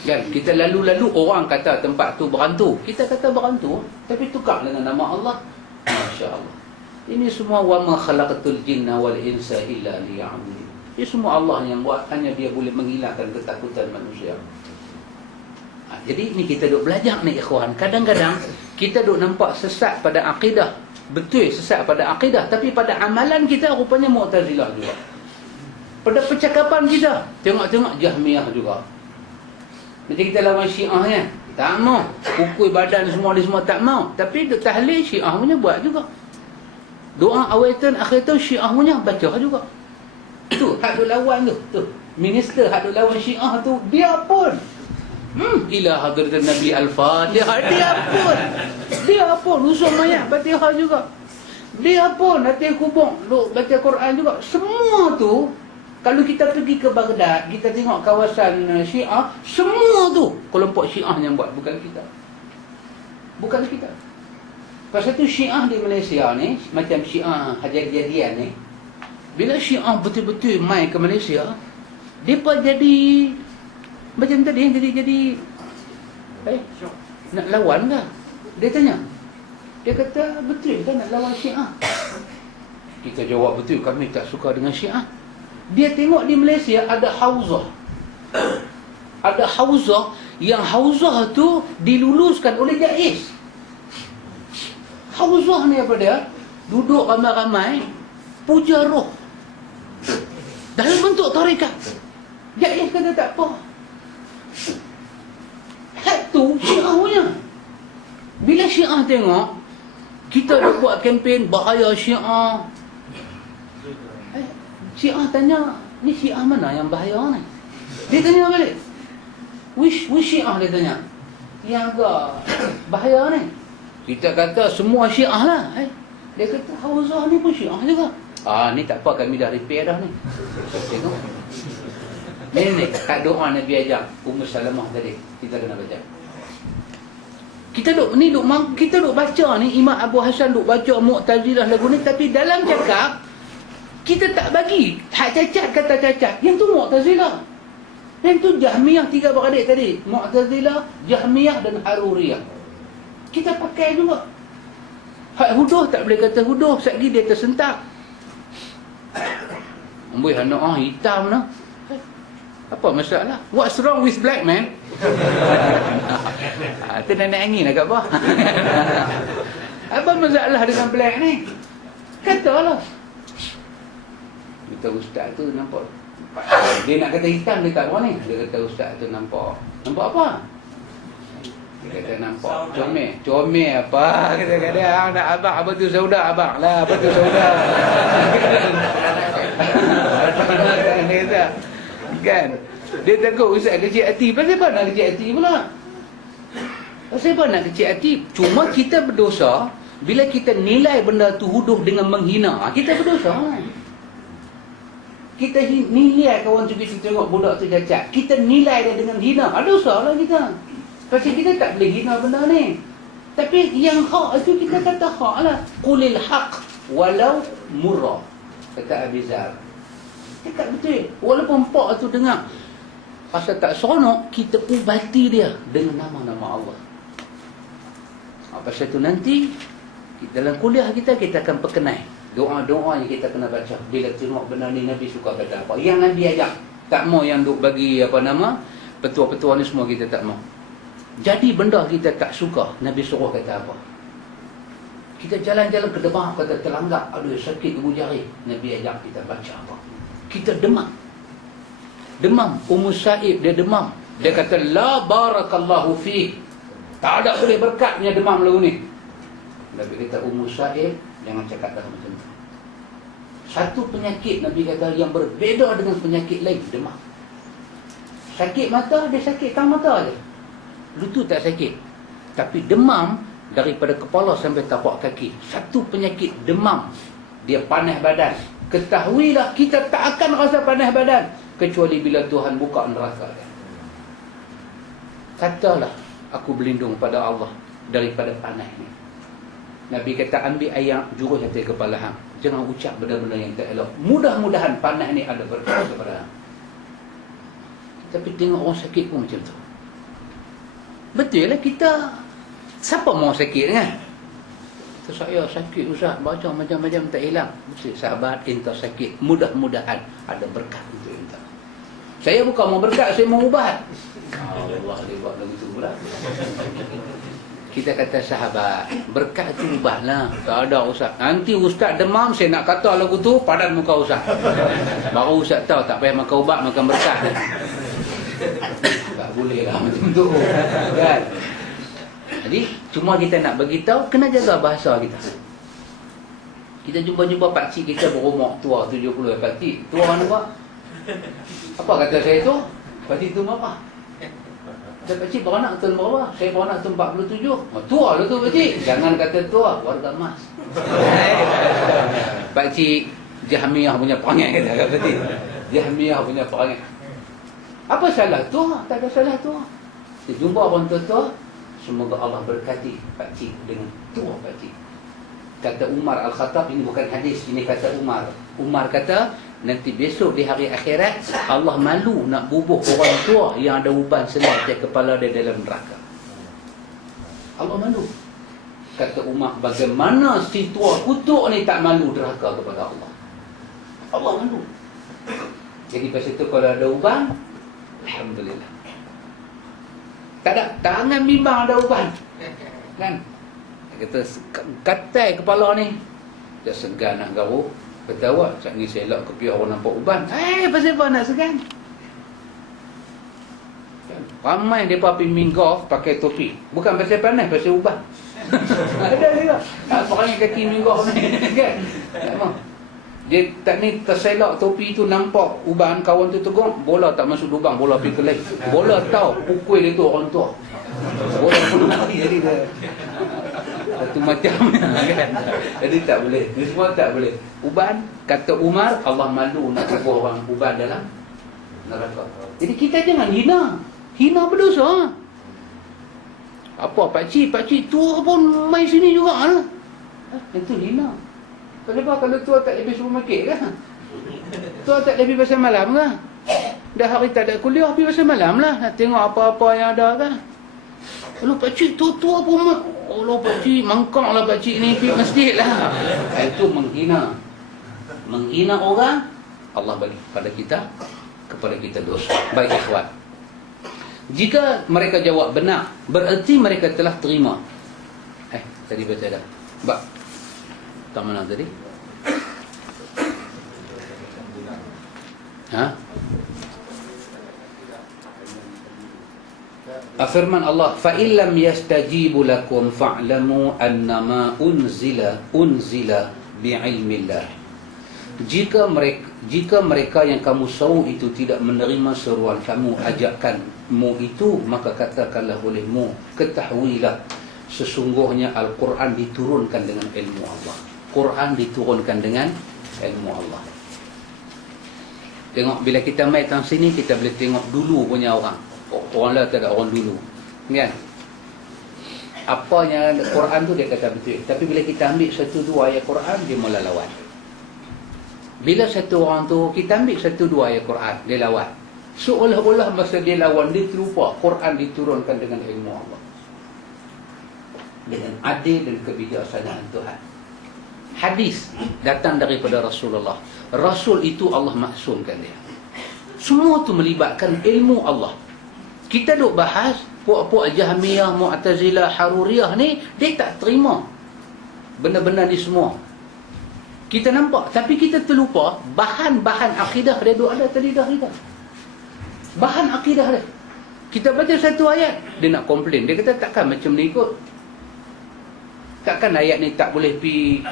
Kan, kita lalu-lalu orang kata tempat tu berhantu. Kita kata berhantu, tapi tukar dengan nama Allah. Masya Allah. Ini semua wa ma khalaqatul jinna wal insa illa liya'budun. Ini semua Allah yang buat, hanya dia boleh menghilangkan ketakutan manusia. Jadi ni kita duk belajar ni ikhwan. Kadang-kadang kita duk nampak sesat pada akidah. Betul sesat pada akidah, tapi pada amalan kita rupanya Mu'tazilah juga. Pada percakapan kita, tengok-tengok Jahmiyah juga. Macam kita lawan Syiah kan, tak mau. Pukul badan semua, dia semua tak mau. Tapi tahlil Syiah punya buat juga. Doa awaitan akhiratan Syiah punya baca juga. Tu hak duk lawan tu. Minister hak duk lawan Syiah tu, dia pun ila hadratin Nabi Al-Fatihah, dia pun usung mayat Fatihah juga. Dia pun atas kubur duk baca Quran juga. Semua tu kalau kita pergi ke Baghdad, kita tengok kawasan Syiah, semua tu kelompok Syiah yang buat, bukan kita. Bukan kita. Pasal tu Syiah di Malaysia ni, macam Syiah Hajar Jadian ni, bila Syiah betul-betul mai ke Malaysia, depa jadi macam tadi, jadi nak lawan ke? Dia tanya. Dia kata, betul kan nak lawan Syiah? Kita jawab, betul, kami tak suka dengan Syiah. Dia tengok di Malaysia ada hauzah. Ada hauzah, yang hauzah tu diluluskan oleh Jais. Hauzah ni apa dia? Duduk ramai-ramai, puja roh dalam bentuk tarekat. Jais kata tak apa. Hak tu Syiah punya. Bila Syiah tengok kita dah buat kempen bahaya Syiah, Syiah tanya, ni Syiah mana yang bahaya ni? Dia tanya balik, which Syiah? Dia tanya, yang agak bahaya ni. Kita kata semua Syiah lah. Dia kata Hauzah ni pun Syiah juga. Ni tak apa, kami dah repair dah ni. Tengok ni kat doa Nabi ajak Ummu Salamah tadi, kita kena baca. Kita duk baca ni, Imam Abu Hasan duk baca Mu'tazilah lagu ni, tapi dalam cakap kita tak bagi hak cacat kata cacat. Yang tu Mu'tazilah, yang tu Jahmiyah, tiga beradik tadi, Mu'tazilah, Jahmiyah dan Haruriyah. Kita pakai juga. Hak huduh tak boleh kata huduh, sekali dia tersentak. Amboi anak hitam lah. Apa masalah? What's wrong with black man? Itu nenek angin lah kat bawah. Apa masalah dengan black ni? Katalah. Kita ustaz tu nampak, dia nak kata hitam dekat bawah ni. Dia kata ustaz tu nampak apa? Dia kata nampak comel apa? Kata-kata nak abang tu saudara abang lah, apa tu saudara. Dia kata kan, dia takut ustaz kecil hati. Pasal apa nak kecil hati pula? Pasal apa nak kecil hati? Cuma kita berdosa bila kita nilai benda tu huduh dengan menghina. Kita berdosa. Kita nilai kawan tu, kita tengok budak tu cacat, kita nilai dia dengan hina. Dosa lah kita. Pasal kita tak boleh hina benda ni. Tapi yang hak itu kita kata hak lah. Qulil haq walau murrah, kata Abizar. Cakap betul. Walaupun pak tu dengar pasal tak seronok, kita ubati dia dengan nama-nama Allah. Pasal tu nanti dalam kuliah kita akan perkenal doa-doa yang kita kena baca bila tengok benda ni. Nabi suka kata apa, yang Nabi ajak. Tak mau yang duk bagi petua-petua ni semua kita tak mau. Jadi benda kita tak suka, Nabi suruh kata apa. Kita jalan-jalan ke depan, kata terlanggap, aduh sakit ibu jari, Nabi ajak kita baca apa. Kita demam. Ummu Sa'ib dia demam. Dia kata la barakallahu fi. Tak ada boleh berkat punya demam lagu ni. Nabi kata Ummu Sa'ib jangan cakap dah macam tu. Satu penyakit Nabi kata yang berbeza dengan penyakit lain, demam. Sakit mata, dia sakit kan mata je. Lutut tak sakit. Tapi demam daripada kepala sampai tapak kaki. Satu penyakit demam. Dia panas badan. Ketahuilah kita tak akan rasa panas badan kecuali bila Tuhan buka neraka. Katalah aku berlindung pada Allah daripada panas ni. Nabi kata ambil ayam, jurus atas kepala hang. Jangan ucap benda-benda yang tak elok. Mudah-mudahan panas ni ada berkat kepada hang. Tapi tengok orang sakit pun macam tu. Betul lah kita. Siapa mau sakit kan? Saya sakit ustaz, baca macam-macam tak hilang. Mesti sahabat, entah sakit, mudah-mudahan ada berkat untuk entah. Saya bukan mau berkat, saya mau ubat. Allah dia buat lagu tu pula. Kita kata sahabat, berkat tu ubahlah. Tak ada ustaz. Nanti ustaz demam, saya nak kata lagu tu padan muka ustaz. Baru ustaz tahu tak payah makan ubat, makan berkat. tak boleh lah macam tu. Kan? Jadi cuma kita nak beritahu, kena jaga bahasa kita. Kita jumpa-jumpa pakcik kita berumur tua 70. Pakcik, tua mana pak? Apa kata saya tu? Pakcik tu apa? Saya pakcik beranak tahun berapa? Saya beranak tahun 47. Oh, tua lah tu pakcik. Jangan kata tua, warga emas. Pakcik Jahmiyah punya perangai kata pakcik. Jahmiyah punya perangai. Apa salah tua? Tak ada salah tua. Kita jumpa orang tua-tua, semoga Allah berkati pakcik dengan tua pakcik. Kata Umar Al-Khattab, ini bukan hadis, ini kata Umar. Umar kata, nanti besok di hari akhirat, Allah malu nak bubuh orang tua yang ada uban selai di kepala dia dalam neraka. Allah malu. Kata Umar, bagaimana si tua kutuk ni tak malu neraka kepada Allah? Allah malu. Jadi pasal itu kalau ada uban, alhamdulillah. Tak ada, tangan bimbang ada uban. Kan? Kata, katai kepala ni. Tak segan nak garuk. Kata awak, saat ni saya elak kepiah orang nampak uban. Pasal apa nak segan? Ramai mereka pergi minggah pakai topi. Bukan pasal panas, pasal uban. Ada juga. Tak perangai kaki minggah ni. Kan? Dia tak ni terselak topi tu nampak uban, kawan tu tegur, bola tak masuk lubang, bola pergi ke lain. Bola tahu pukul dia tu orang tua. Bola pun lari jadi dia. Satu macam kan. Jadi tak boleh. Ini semua tak boleh. Uban, kata Umar, Allah malu nak kubur orang uban dalam neraka. Jadi kita jangan hina. Hina berdosa. Apa pakcik tua pun main sini juga lah. Itu hina. Kenapa kalau tua tak lebih supermarket kan? Tua tak lebih pasal malam kan? Dah hari tak ada kuliah, pergi pasal malam lah. Nak tengok apa-apa yang ada kan? Kalau pakcik tua-tua pun Allah pakcik, mangkak lah pakcik ni pergi masjid lah. Itu menghina. Menghina orang, Allah bagi kepada kita dosa. Baik ikhwan, jika mereka jawab benar, bererti mereka telah terima. Tadi baca dah. Tak mana tadi? Firman Allah, fa illam yastajibu lakum fa'lamu annama unzila bi'ilmillah. Jika mereka yang kamu seru itu tidak menerima seruan kamu, ajakanmu itu, maka katakanlah olehmu, ketahuilah sesungguhnya Al-Quran diturunkan dengan ilmu Allah. Quran diturunkan dengan ilmu Allah. Tengok, bila kita main tang sini, kita boleh tengok dulu punya orang. Orang lah tak ada orang dulu. Kan? Apa yang Quran tu dia kata betul. Tapi bila kita ambil satu dua ayat Quran, dia mula lawan. Bila satu orang tu, kita ambil satu dua ayat Quran, dia lawan. Seolah-olah masa dia lawan, dia terlupa Quran diturunkan dengan ilmu Allah. Dengan adil dan kebijaksanaan Tuhan. Hadis datang daripada Rasulullah. Rasul itu Allah maksumkan dia. Semua tu melibatkan ilmu Allah. Kita duk bahas puak-puak Jahmiyah, Mu'tazilah, Haruriyah ni, dia tak terima benda-benda ni semua. Kita nampak, tapi kita terlupa bahan-bahan akidah dia duk ada tadi dah kita. Bahan akidah dia. Kita baca satu ayat, dia nak komplain. Dia kata takkan macam ni kot. Takkan ayat ni tak boleh pi.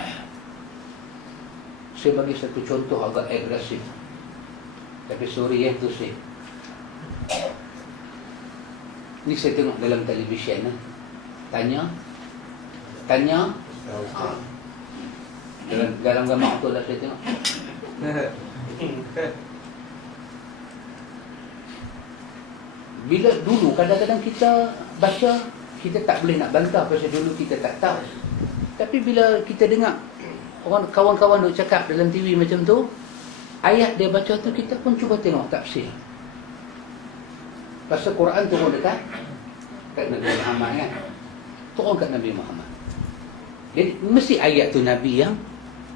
Saya bagi satu contoh agak agresif. Tapi sorry tu saya. Ni saya tengok dalam televisyen. Tanya. Dalam gambar tu lah saya tengok. Bila dulu kadang-kadang kita baca, kita tak boleh nak bantah pasal dulu kita tak tahu. Tapi bila kita dengar orang kawan-kawan duk cakap dalam TV macam tu, ayat dia baca tu, kita pun cuba tengok tafsir. Pasal Quran turun dekat Nabi Muhammad kan? Turun kat Nabi Muhammad. Jadi mesti ayat tu Nabi yang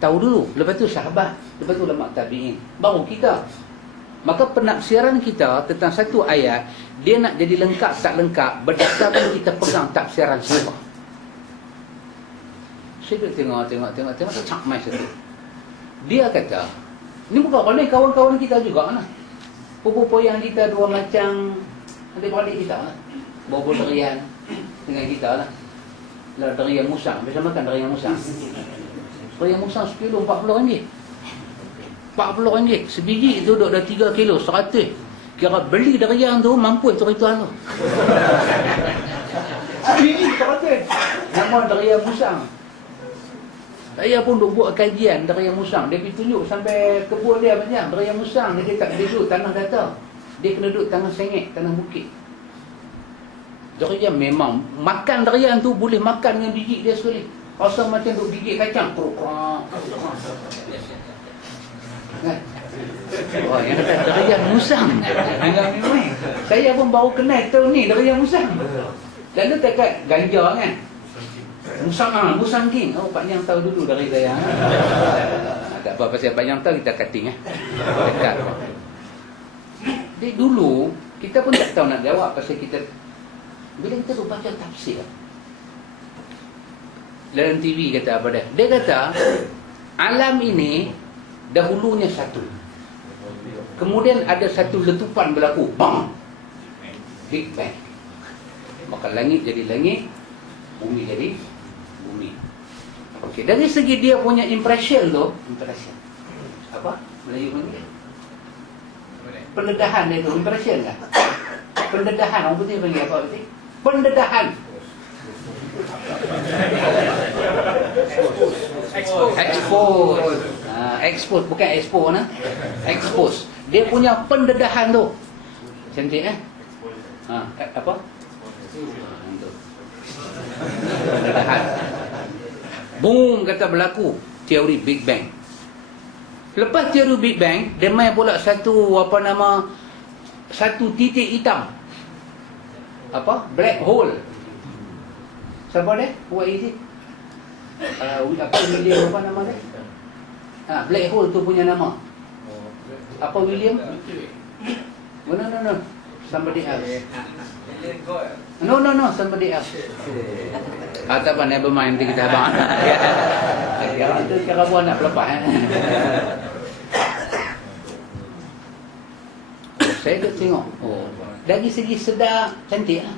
tahu dulu. Lepas tu sahabat, lepas tu ulama tabi'in, baru kita. Maka penafsiran kita tentang satu ayat, dia nak jadi lengkap tak lengkap berdasarkan kita pegang tafsiran siapa. Saya tengok cak mai satu. Dia kata, ni bukan orang ni, kawan-kawan kita juga lah. Pupu-pupu yang kita dua macam Adik-beradik kita lah. Bawa derian dengan kita lah. Lah derian musang. Biasa makan derian musang. Derian musang sekilo RM40. RM40. Sebiji tu duduk dah 3 kilo, 100. Kira beli derian tu mampu tu rituan tu. Sebiji 100. Nama derian musang. Saya pun duk buat kajian derian musang. Dia pergi tunjuk sampai kebun dia macam derian musang. Dia tak duduk tanah datar. Dia kena duduk tanah sengit, tanah bukit. Derian memang makan derian tu boleh makan dengan biji dia sekali. Rasa macam duk gigit kacang. Krok. Kan? Oh, yang kata derian musang. Saya pun baru kenal tahun ni derian musang. Dan dia dekat ganja kan. Musang king. Oh, Pak Yang tahu dulu dari saya. Tak apa pasal Pak Yang tahu kita cutting dekat. Jadi dulu kita pun tak tahu nak jawab pasal kita bila kita baca tafsir dalam TV kata apa dah. Dia kata alam ini dahulunya satu. Kemudian ada satu letupan berlaku. Bang. Big Bang. Maka langit jadi langit, bumi jadi bumi. Okey, dari segi dia punya impression tu, impression. Apa? Melayu panggil? Pendedahan dia tu, impression kan? Pendedahan, orang putih panggil apa putih? Pendedahan. Expose. Expose bukan expo nah. Expose. Dia punya pendedahan tu. Cantik apa? Pendedahan. Boom kata berlaku teori Big Bang. Lepas teori Big Bang, dia main pula satu titik hitam. Apa? Black hole. Siapa dia? What is it? William apa nama dia? Black hole tu punya nama. Apa William? No. Somebody else. No, somebody else. Tak apa, never mind, nanti kita abang. Itu cara buat nak pelepas. Saya dah tengok, dari segi sedar, cantik lah.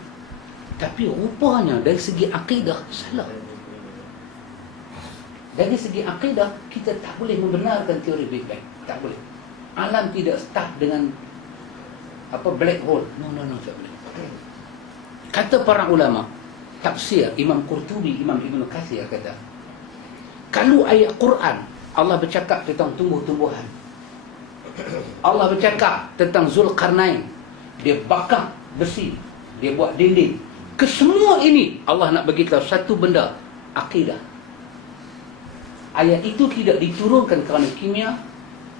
Tapi rupanya dari segi akidah, salah. Dari segi akidah, kita tak boleh membenarkan teori Big Bang. Tak boleh. Alam tidak start dengan black hole. No, tak boleh. Kata para ulama tafsir, Imam Qurtubi, Imam Ibn Kathir kata, kalau ayat Quran Allah bercakap tentang tumbuh-tumbuhan, Allah bercakap tentang Zulkarnain, dia bakar besi, dia buat dinding, kesemua ini Allah nak beritahu satu benda, akidah. Ayat itu tidak diturunkan kerana kimia,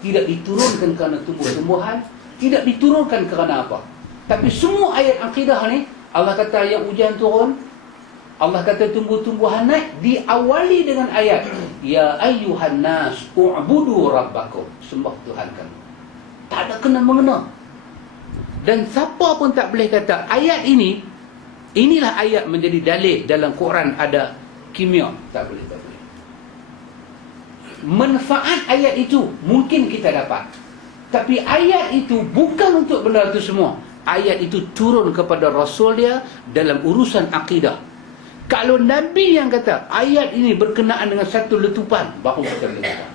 tidak diturunkan kerana tumbuh-tumbuhan, tidak diturunkan kerana apa. Tapi semua ayat akidah ni, Allah kata ayat hujan turun, Allah kata tumbuh-tumbuhan naik, diawali dengan ayat ya ayyuhan nas u'budu rabbakum, sembah Tuhan kamu. Tak ada kena-mengena. Dan siapa pun tak boleh kata ayat ini, inilah ayat menjadi dalil dalam Quran ada kimia. Tak boleh. Manfaat ayat itu mungkin kita dapat, tapi ayat itu bukan untuk benda itu semua. Ayat itu turun kepada Rasul dia dalam urusan akidah. Kalau Nabi yang kata ayat ini berkenaan dengan satu letupan, baru kita boleh kata.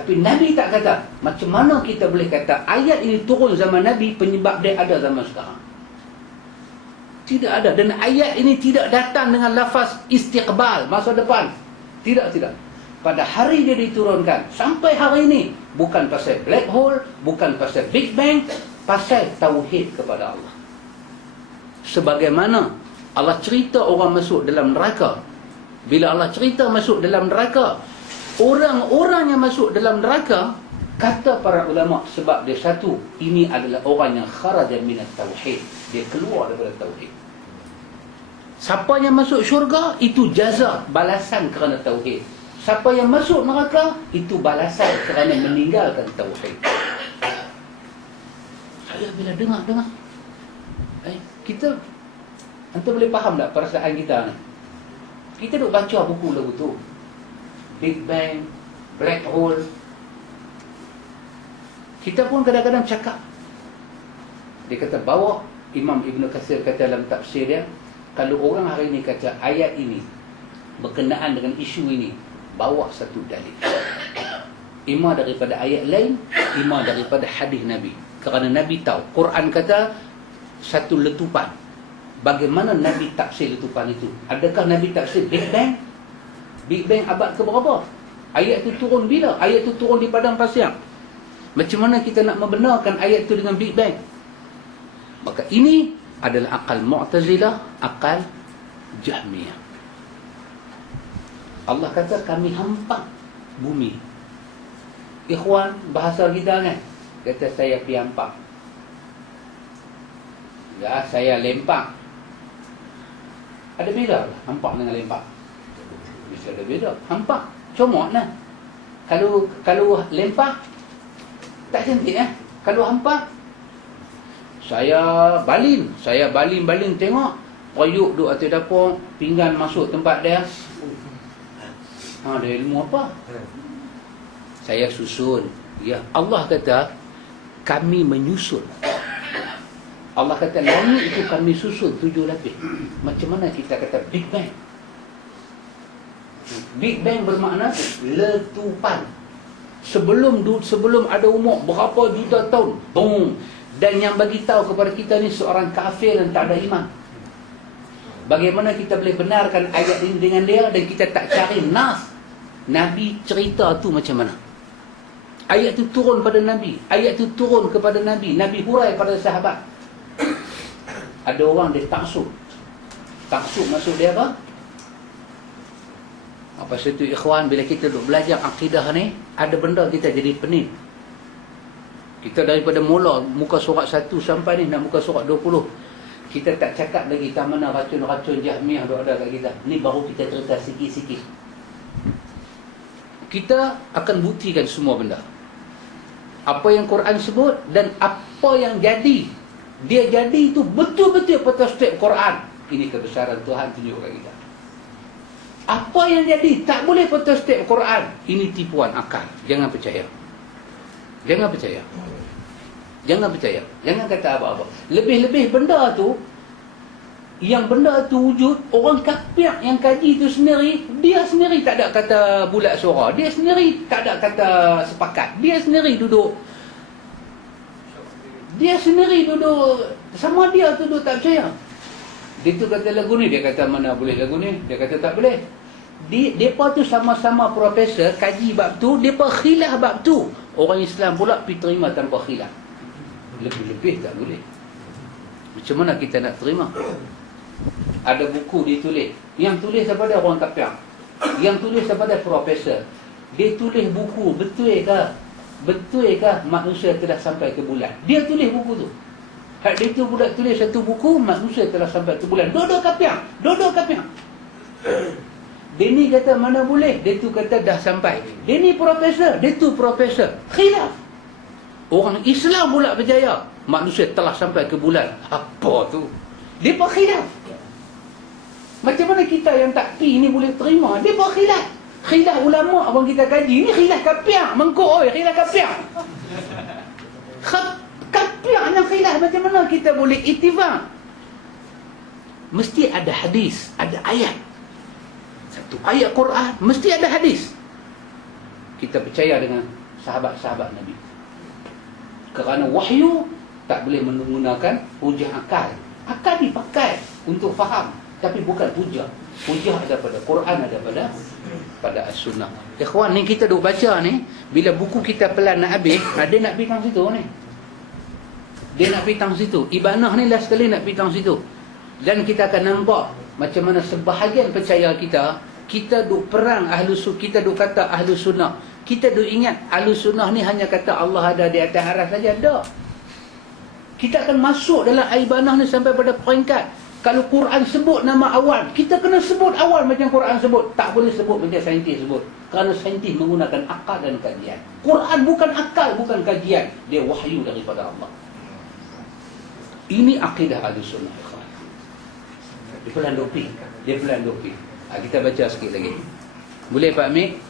Tapi Nabi tak kata. Macam mana kita boleh kata ayat ini turun zaman Nabi, penyebab dia ada zaman sekarang? Tidak ada. Dan ayat ini tidak datang dengan lafaz istiqbal, masa depan. Tidak. Pada hari dia diturunkan sampai hari ini, bukan pasal black hole, bukan pasal Big Bang, pasal tauhid kepada Allah. Sebagaimana Allah cerita orang masuk dalam neraka. Bila Allah cerita masuk dalam neraka, orang-orang yang masuk dalam neraka, kata para ulama, sebab dia satu, ini adalah orang yang kharaja minat tauhid, dia keluar daripada tauhid. Siapa yang masuk syurga, itu jaza, balasan kerana tauhid. Siapa yang masuk neraka, itu balasan kerana meninggalkan tauhid. Saya bila dengar kita, anda boleh faham tak perasaan kita ni? Kita duk baca buku lagu tu, Big Bang, Black Hole. Kita pun kadang-kadang cakap, dia kata bawa Imam Ibn Katsir kata dalam tafsir dia, kalau orang hari ini kata ayat ini berkenaan dengan isu ini, bawa satu dalil. Ima daripada ayat lain, ima daripada hadis Nabi. Kerana Nabi tahu, Quran kata satu letupan. Bagaimana Nabi tafsir letupan itu? Adakah Nabi tafsir Big Bang? Big Bang abad ke berapa? Ayat itu turun bila? Ayat itu turun di padang pasir. Macam mana kita nak membenarkan ayat itu dengan Big Bang? Maka ini adalah akal Mu'tazilah, akal Jahmiyah. Allah kata kami hampak bumi. Ikhwan, bahasa kita kan, kata saya pi hampak. Ya, saya lempak. Ada beza lah hampak dengan lempak. Mesti ada beza. Hampak comot lah. Kalau lempak tak cantik Kalau hampak, saya balin tengok periuk duduk atas dapur, pinggan masuk tempat dia. Ada ilmu apa? Saya susun. Ya, Allah kata kami menyusun. Allah kata langit itu kami susun 7 lapis. Macam mana kita kata Big Bang? Big Bang bermakna letupan. Sebelum ada umur berapa juta tahun, boom. Dan yang bagi tahu kepada kita ni seorang kafir dan tak ada iman. Bagaimana kita boleh benarkan ayat ini dengan dia dan kita tak cari nas? Nabi cerita tu macam mana? Ayat tu turun pada Nabi. Ayat tu turun kepada Nabi. Nabi hurai pada sahabat. Ada orang dia taksub. Taksub maksud dia apa? Apa satu ikhwan, bila kita duk belajar akidah ni, ada benda kita jadi pening. Kita daripada mula muka surat 1 sampai ni nak muka surat 20, kita tak cakap lagi tak mana racun-racun Jahmiyah duk ada kat kita. Ni baru kita cerita sikit-sikit. Kita akan buktikan semua benda. Apa yang Quran sebut dan apa yang jadi. Dia jadi itu betul-betul pada step Quran. Ini kebesaran Tuhan tunjuk kat kita. Apa yang jadi tak boleh pada step Quran. Ini tipuan akal. Jangan percaya. Jangan percaya. Jangan percaya. Jangan kata apa-apa. Lebih-lebih benda tu, yang benda tu wujud, orang kafir yang kaji tu sendiri, dia sendiri tak ada kata bulat suara, dia sendiri tak ada kata sepakat, dia sendiri duduk sama dia tu duduk tak percaya. Dia tu kata lagu ni, dia kata mana boleh lagu ni, dia kata tak boleh. Depa tu sama-sama profesor kaji bab tu, depa khilaf bab tu. Orang Islam pula pergi terima tanpa khilaf. Lebih-lebih tak boleh. Macam mana kita nak terima? Ada buku ditulis. Yang tulis daripada orang kafir. Yang tulis daripada profesor. Dia tulis buku, betulkah manusia telah sampai ke bulan? Dia tulis buku tu. Hak dia tu budak tulis satu buku, manusia telah sampai ke bulan. Dua-dua kafir. Dia ni kata mana boleh, dia tu kata dah sampai. Dia ni profesor, dia tu profesor. Khilaf. Orang Islam pula berjaya, manusia telah sampai ke bulan. Apa tu? Dia khilaf. Macam mana kita yang tak pi ni boleh terima? Dia khilaf. Khilaf ulama abang kita kaji ni khilaf kafir. Mengko oi khilaf kafir. Kafir yang khilaf, macam mana kita boleh ittifaq? Mesti ada hadis, ada ayat. Satu ayat Quran, mesti ada hadis. Kita percaya dengan sahabat-sahabat Nabi. Kerana wahyu tak boleh menggunakan hujah akal. Akal dipakai untuk faham, tapi bukan hujah. Hujah ada pada Quran, ada pada as-sunnah. Ikhwan, ni kita duk baca ni, bila buku kita pelan nak habis, dia nak pergi tang situ ni. Dia nak pergi tang situ. Ibanah ni last sekali nak pergi tang situ. Dan kita akan nampak macam mana sebahagian percaya kita duk perang ahlu sunnah, kita duk kata ahlu sunnah. Kita duk ingat ahlu sunnah ni hanya kata Allah ada di atas aras saja. Tak. Kita akan masuk dalam ibanah ni sampai pada peringkat, kalau Quran sebut nama awan, kita kena sebut awan macam Quran sebut. Tak boleh sebut macam saintis sebut. Kerana saintis menggunakan akal dan kajian. Quran bukan akal, bukan kajian. Dia wahyu daripada Allah. Ini akidah Ahlussunnah. Dia pelan dopi. Kita baca sikit lagi. Boleh Pak Amir?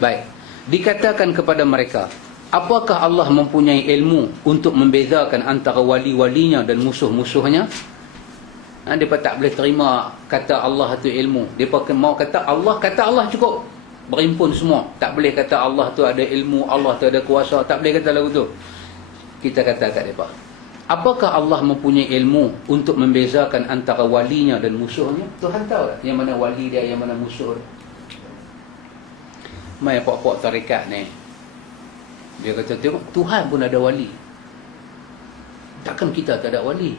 Baik. Dikatakan kepada mereka, Apakah Allah mempunyai ilmu untuk membezakan antara wali-walinya dan musuh-musuhnya? Mereka tak boleh terima kata Allah itu ilmu. Mereka mau kata Allah cukup, berimpun semua. Tak boleh kata Allah tu ada ilmu, Allah tu ada kuasa. Tak boleh kata lagu tu. Kita kata kat mereka, apakah Allah mempunyai ilmu untuk membezakan antara walinya dan musuhnya? Tuhan tahu tak yang mana wali dia, yang mana musuh dia? Mai pok-pok tarekat ni, dia kata tengok Tuhan pun ada wali, takkan kita tak ada wali?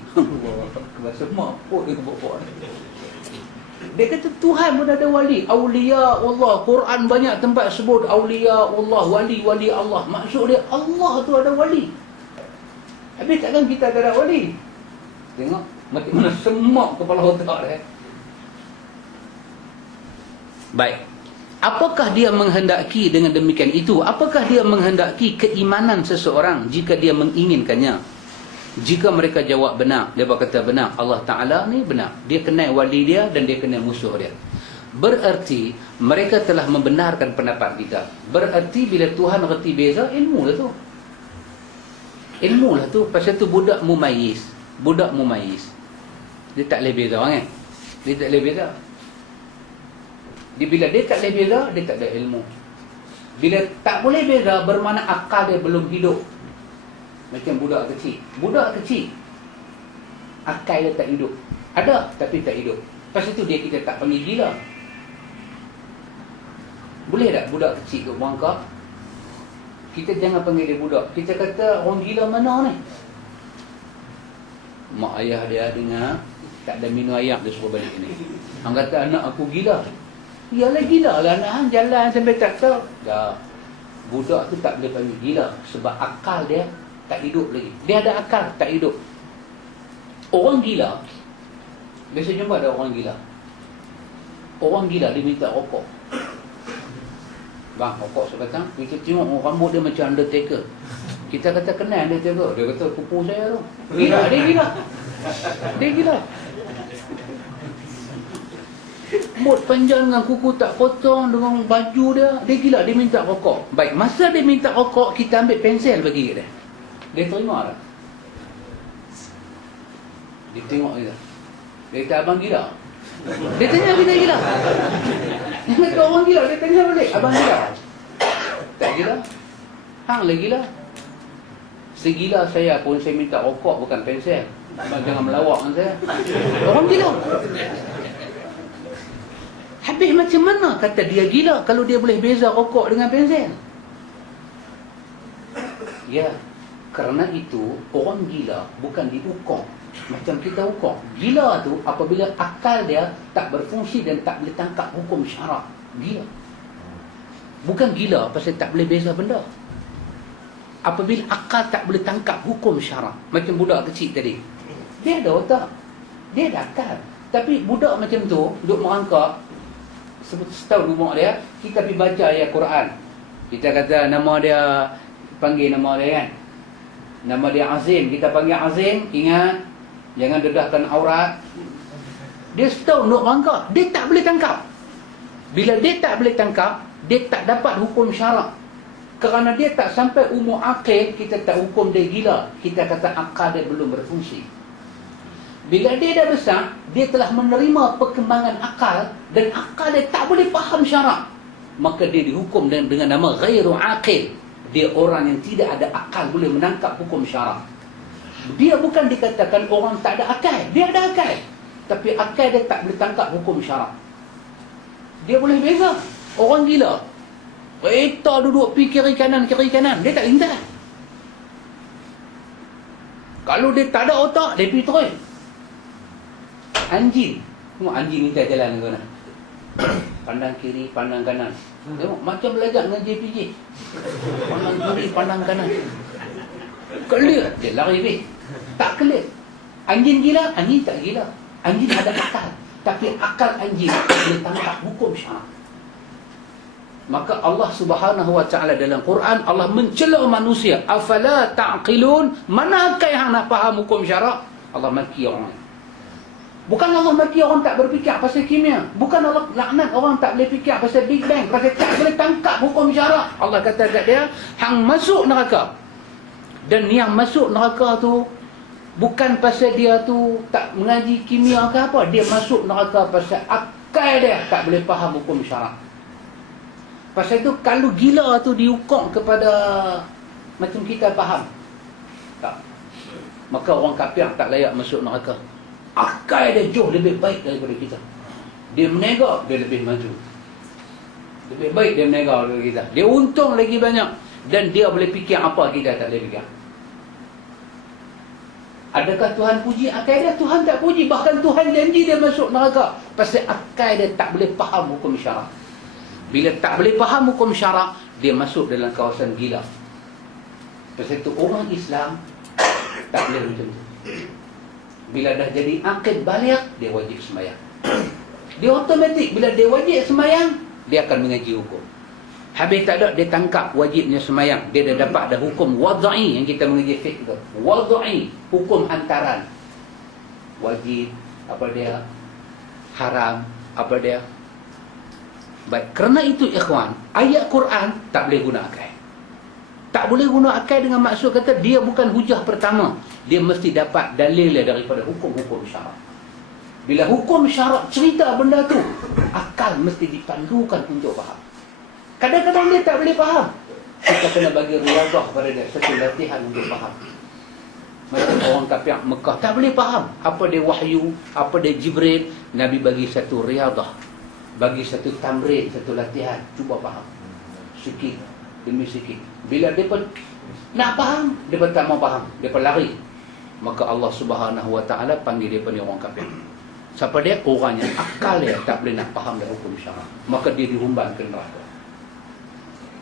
Bahasa mak pun dia pok-pok ni. Dia kata Tuhan pun ada wali. Awliya Allah, Quran banyak tempat sebut awliya Allah, wali-wali Allah. Maksud dia Allah tu ada wali. Habis takkan kita tak ada wali? Tengok macam mana semak kepala otak dia. Baik. Apakah dia menghendaki dengan demikian itu? Apakah dia menghendaki keimanan seseorang jika dia menginginkannya? Jika mereka jawab benar, dia berkata benar, Allah Ta'ala ni benar, dia kenal wali dia dan dia kenal musuh dia, berarti mereka telah membenarkan pendapat kita. Berarti bila Tuhan reti beza, ilmu lah tu. Ilmu lah tu. Pasal tu budak mumayyiz. Budak mumayyiz, dia tak boleh beza kan? Dia tak boleh beza. Bila dia tak boleh beza, dia tak ada ilmu. Bila tak boleh beza, bermakna akal dia belum hidup. Macam budak kecil. Budak kecil, akal dia tak hidup. Ada, tapi tak hidup. Lepas itu dia kita tak panggil gila. Boleh tak budak kecil tu bangka? Kita jangan panggil dia budak. Kita kata orang gila mana ni? Mak ayah dia dengar, tak ada minum air, dia suruh balik ni. Orang kata anak aku gila. Yalah gila lah anak jalan sampai tak tahu. Dah. Budak tu tak boleh panggil gila sebab akal dia tak hidup lagi. Dia ada akal, tak hidup. Orang gila, biasa jumpa ada orang gila. Orang gila dia minta rokok. Bang, rokok sebatang. Kita tengok rambut dia macam Undertaker. Kita kata kenal Undertaker. Dia kata kupu saya tu. Gila, dia gila. Dia gila. Rambut panjang dengan kuku tak potong, dengan baju dia gila, dia minta rokok. Baik, masa dia minta rokok, kita ambil pensel bagi dia. Dia terima tak? Dia tengok kita. Dia kata abang gila. Dia tanya kita gila. Dia kata orang gila, dia tanya balik, abang gila. Tak gila. Hang lah gila. Segila saya pun saya minta rokok bukan pensel. Jangan melawak dengan saya. Orang gila. Habis macam mana kata dia gila kalau dia boleh beza rokok dengan pensel? Ya, kerana itu orang gila bukan dihukum macam kita hukum. Gila tu apabila akal dia tak berfungsi dan tak boleh tangkap hukum syarak. Gila. Bukan gila pasal tak boleh beza benda. Apabila akal tak boleh tangkap hukum syarak. Macam budak kecil tadi, dia ada otak, dia ada akal. Tapi budak macam tu duduk merangkak, setahun rumah dia, kita pergi baca ayat Quran. Kita kata nama dia, panggil nama dia kan, nama dia Azim, kita panggil Azim. Ingat, jangan dedahkan aurat. Dia setahun duduk merangkak, dia tak boleh tangkap. Bila dia tak boleh tangkap, dia tak dapat hukum syarak. Kerana dia tak sampai umur akil, kita tak hukum dia gila. Kita kata akal dia belum berfungsi. Bila dia dah besar, dia telah menerima perkembangan akal dan akal dia tak boleh faham syarak, maka dia dihukum dengan nama ghairu aqil. Dia orang yang tidak ada akal boleh menangkap hukum syarak. Dia bukan dikatakan orang tak ada akal, dia ada akal, tapi akal dia tak boleh tangkap hukum syarak. Dia boleh beza. Orang gila, kereta duduk pergi kiri kanan, dia tak lintas. Kalau dia tak ada otak, dia pergi terus. Anjing, tengok anjing minta jalan ke mana, pandang kiri, pandang kanan. Tengok macam belajar dengan JPJ, pandang kiri, pandang kanan. Clear, dia lari pergi. Tak clear. Anjing gila, anjing tak gila. Anjing ada akal, tapi akal anjing boleh tangkap hukum syarak. Maka Allah Subhanahu wa taala dalam Quran, Allah mencela manusia, afala ta'qilun, mana akal yang nak faham hukum syarak? Allah maki orang. Bukan Allah maki orang tak berfikir pasal kimia. Bukan Allah laknat orang tak boleh fikir pasal Big Bang, pasal tak boleh tangkap hukum syarak. Allah kata kat dia, hang masuk neraka. Dan yang masuk neraka tu bukan pasal dia tu tak mengaji kimia ke apa. Dia masuk neraka pasal akal dia tak boleh faham hukum syarak. Pasal itu kalau gila tu dihukum kepada macam kita faham, tak, maka orang kafir tak layak masuk neraka. Akal dia jauh lebih baik daripada kita. Dia menegak, dia lebih maju. Lebih baik dia menegak daripada kita. Dia untung lagi banyak. Dan dia boleh fikir apa kita tak boleh fikir. Adakah Tuhan puji akal dia? Tuhan tak puji. Bahkan Tuhan janji dia masuk neraka. Pasal akal dia tak boleh faham hukum syarak. Bila tak boleh faham hukum syarak, dia masuk dalam kawasan gila. Pasal itu orang Islam tak boleh macam tu. Bila dah jadi akid balik, dia wajib sembahyang. Dia automatik, bila dia wajib sembahyang, dia akan mengaji hukum. Habis tak ada, dia tangkap wajibnya sembahyang. Dia dah dapat dah hukum wadai yang kita mengaji fiqh tu. Wadai, hukum hantaran. Wajib, apa dia? Haram, apa dia? Baik, kerana itu ikhwan, ayat Quran tak boleh guna akal. Tak boleh guna akal dengan maksud kata dia bukan hujah pertama. Dia mesti dapat dalil daripada hukum-hukum syarak. Bila hukum syarak cerita benda tu, akal mesti dipandukan untuk faham. Kadang-kadang dia tak boleh faham. Kita kena bagi riadah pada dia, satu latihan untuk faham. Macam orang kafir Mekah tak boleh faham apa dia wahyu, apa dia Jibril. Nabi bagi satu riadah, bagi satu tamrin, satu latihan. Cuba faham sikit demi sikit. Bila mereka nak faham, mereka tak mau faham, mereka lari. Maka Allah Subhanahu Wa Taala panggil dia ni orang kafir. Siapa dia? Orang yang akal dia tak boleh nak faham dari hukum syarak. Maka dia dihumban ke neraka.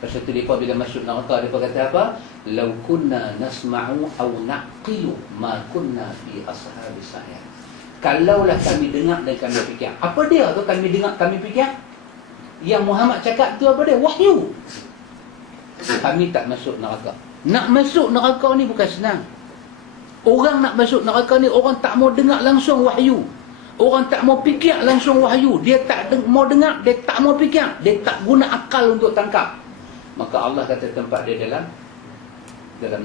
Pasal tu mereka bila masuk neraka, mereka kata apa? Lau kunna nasma'u aw naqilu ma kunna fi ashabis sa'ir. Kalaulah kami dengar dan kami fikir. Apa dia tu kami dengar, kami fikir? Yang Muhammad cakap tu apa dia? Wahyu. Kami tak masuk neraka. Nak masuk neraka ni bukan senang. Orang nak masuk neraka ni, orang tak mau dengar langsung wahyu. Orang tak mau fikir langsung wahyu. Dia tak mau dengar, dia tak mau fikir. Dia tak guna akal untuk tangkap. Maka Allah kata tempat dia dalam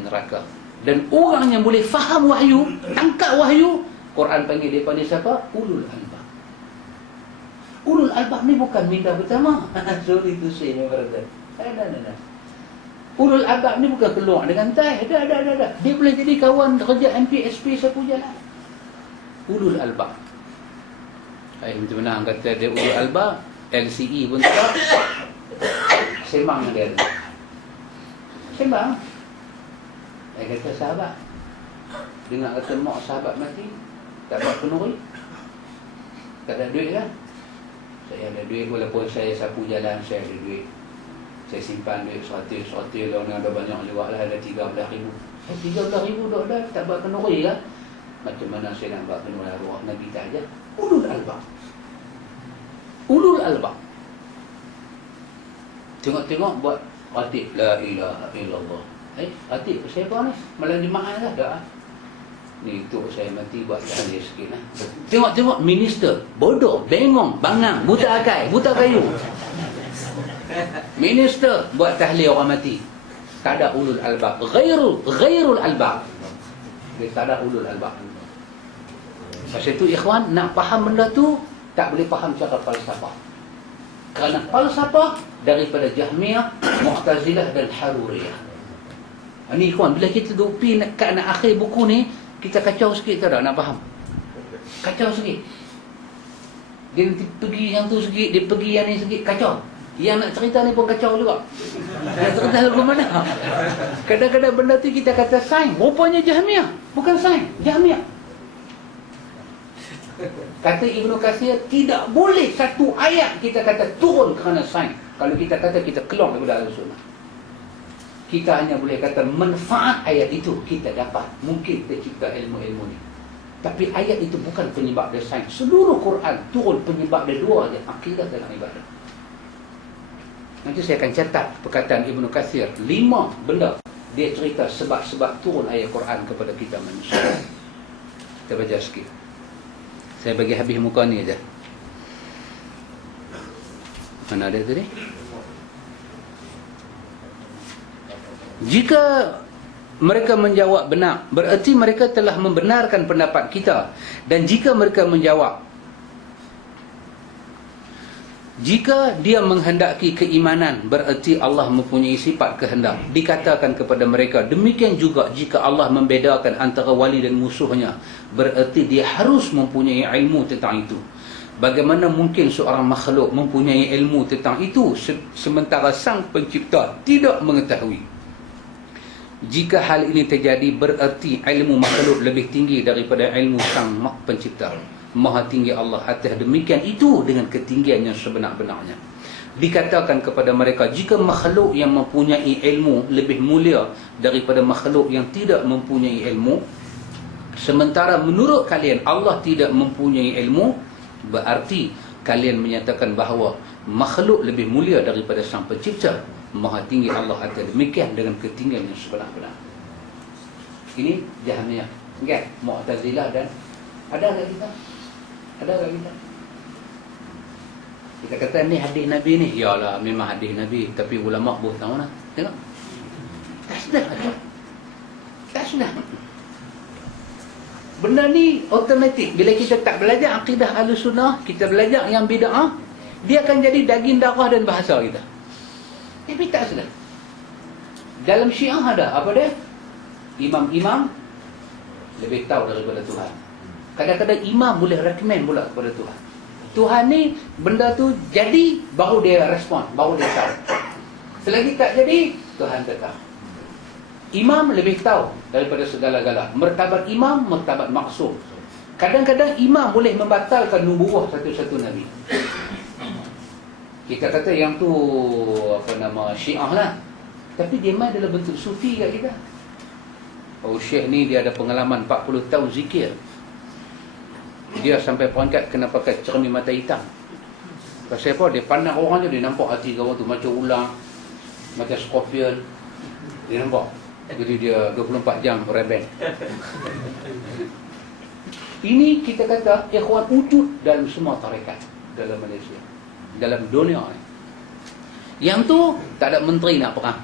neraka. Dan orang yang boleh faham wahyu, tangkap wahyu, Quran panggil dia pada siapa? Ulul albab. Ulul albab ni bukan minda pertama. Sorry to say, my brother. Ada. Ulul albab ni bukan keluar dengan tai. Ada. Dia boleh jadi kawan kerja MPSP sapu jalan. Ulul albab. Macam mana kata dia ulul albab? LCE pun tak. Sembang dia. Sembang. Dia kata sahabat. Dengar kata mak sahabat mati, tak dapat penuri. Tak ada duit kan? Saya ada duit, walaupun saya sapu jalan, saya ada duit. Saya simpan duit 100 lah, ada banyak juga lah, ada 13,000. 13,000 dah tak buat penuri kan? Macam mana saya nak buat penuri arwah Nabi tak aja? Ulul albab. Ulul albab. Tengok-tengok buat khatib la ilaha illallah. Khatib siapa ni? Malam jemaah lah dah. Ni tu saya mati buat tahlil sikit lah. Tengok-tengok minister bodoh, bengong, bangang, buta akal, buta kayu. Minister buat tahlil orang mati. Tak ada ulul albab. Ghairul albab. Dia tak ada ulul albab. Pasal itu ikhwan, nak faham benda tu tak boleh faham cara falsafah. Kerana falsafah daripada Jahmiyah, Mu'tazilah dan Haruriyah. Ini ikhwan, bila kita dupi kat nak akhir buku ni, kita kacau sikit tak ada nak faham. Kacau sikit. Dia nanti pergi yang tu sikit, dia pergi yang ni sikit, kacau. Yang nak cerita ni pun kacau juga. Nak cerita lagu mana? Kadang-kadang benda tu kita kata sains, rupanya Jahmiyah. Bukan sains, Jahmiyah. Kata Ibnu Katsir, tidak boleh satu ayat kita kata turun kerana sains. Kalau kita kata kita keluar daripada Al-Sunnah. Kita hanya boleh kata manfaat ayat itu kita dapat. Mungkin kita cipta ilmu-ilmu ni. Tapi ayat itu bukan penyebab dia sains. Seluruh Quran turun penyebab dia dua aja, akidah dalam ibadah. Nanti saya akan catat perkataan Ibnu Katsir 5 benda dia cerita sebab-sebab turun ayat Quran kepada kita manusia. Kita baca sikit. Saya bagi habis muka ni aja. Mana ada tadi? Jika mereka menjawab benar, bererti mereka telah membenarkan pendapat kita. Dan jika mereka menjawab, jika dia menghendaki keimanan, bererti Allah mempunyai sifat kehendak. Dikatakan kepada mereka, demikian juga jika Allah membedakan antara wali dan musuhnya, bererti dia harus mempunyai ilmu tentang itu. Bagaimana mungkin seorang makhluk mempunyai ilmu tentang itu sementara sang pencipta tidak mengetahui? Jika hal ini terjadi, bererti ilmu makhluk lebih tinggi daripada ilmu sang pencipta. Maha tinggi Allah atas demikian itu dengan ketinggian yang sebenar-benarnya. Dikatakan kepada mereka, jika makhluk yang mempunyai ilmu lebih mulia daripada makhluk yang tidak mempunyai ilmu, sementara menurut kalian Allah tidak mempunyai ilmu, berarti kalian menyatakan bahawa makhluk lebih mulia daripada sang pencipta. Maha tinggi Allah atas demikian dengan ketinggian yang sebenar-benar. Ini Jahmiyah, kan? Mu'tazilah dan ada tak kita? Ada tak kita? Kita kata ni hadis Nabi ni. Yalah, memang hadis Nabi, tapi ulama boleh tahu lah. Tengok. Tak sedar ada. Tak sedar. Benda ni automatik. Bila kita tak belajar akidah Ahlussunnah, kita belajar yang bid'ah, dia akan jadi daging darah dan bahasa kita. Tapi tak sedar. Dalam Syiah ada apa dia? Imam-imam lebih tahu daripada Tuhan. Kadang-kadang imam boleh recommend pula kepada Tuhan. Tuhan ni benda tu jadi baru dia respon, baru dia tahu. Selagi tak jadi, Tuhan tak tahu. Imam lebih tahu daripada segala-gala. Martabat imam, martabat maksum. Kadang-kadang imam boleh membatalkan nubuah satu-satu nabi. Kita kata yang tu apa nama Syiah lah. Tapi dia main dalam bentuk sufi kat kita. Oh, Syekh ni dia ada pengalaman 40 tahun zikir. Dia sampai perangkat kena pakai cermin mata hitam. Pasal apa? Dia pandang orang je, dia nampak hati kawan tu macam ulang, macam scorpion. Dia nampak. Jadi dia 24 jam rebel. Ini kita kata ikhwan wujud dalam semua tarekat dalam Malaysia, dalam dunia ni. Yang tu tak ada menteri nak perang.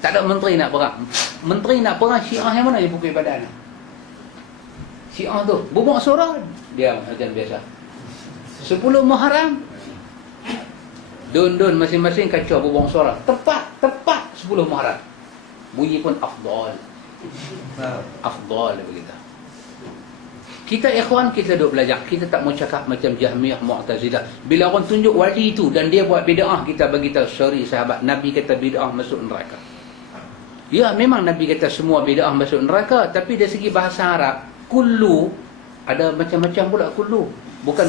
Tak ada menteri nak perang. Menteri nak perang Syiah yang mana yang pukul badan? Syiah tu bubuk suara dia macam biasa. 10 Muharram don masing-masing kacau bubuk suara. Tepat 10 Muharram. Bunyi pun afdal. Afdal begitu. Kita ikhwan, kita duk belajar. Kita tak mau cakap macam Jahmiyah, Mu'tazilah. Bila orang tunjuk wali itu dan dia buat bid'ah, kita bagi tahu, sorry sahabat, Nabi kata bid'ah masuk neraka. Ya, memang Nabi kata semua bid'ah masuk neraka, tapi dari segi bahasa Arab, kullu ada macam-macam pula kullu. Bukan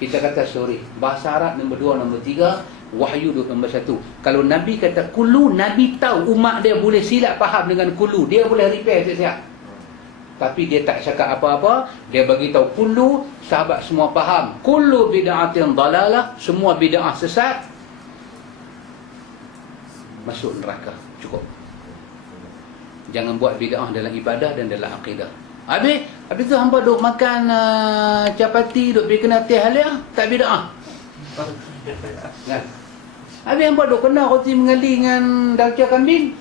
kita kata sorry, bahasa Arab nombor 2, nombor 3, wahyu nombor 1. Kalau Nabi kata kullu, Nabi tahu umat dia boleh silap faham dengan kullu. Dia boleh repair siap-siap. Tapi dia tak cakap apa-apa. Dia bagi tahu kullu, sahabat semua faham. Kullu bid'atin dalalah, semua bid'ah sesat, masuk neraka. Cukup. Jangan buat bid'ah dalam ibadah dan dalam akidah. Habis tu hamba duk makan capati, duk pergi kena teh halia, tak bid'ah. Kan? Habis hamba duk kena roti mengali dengan dalca kambing.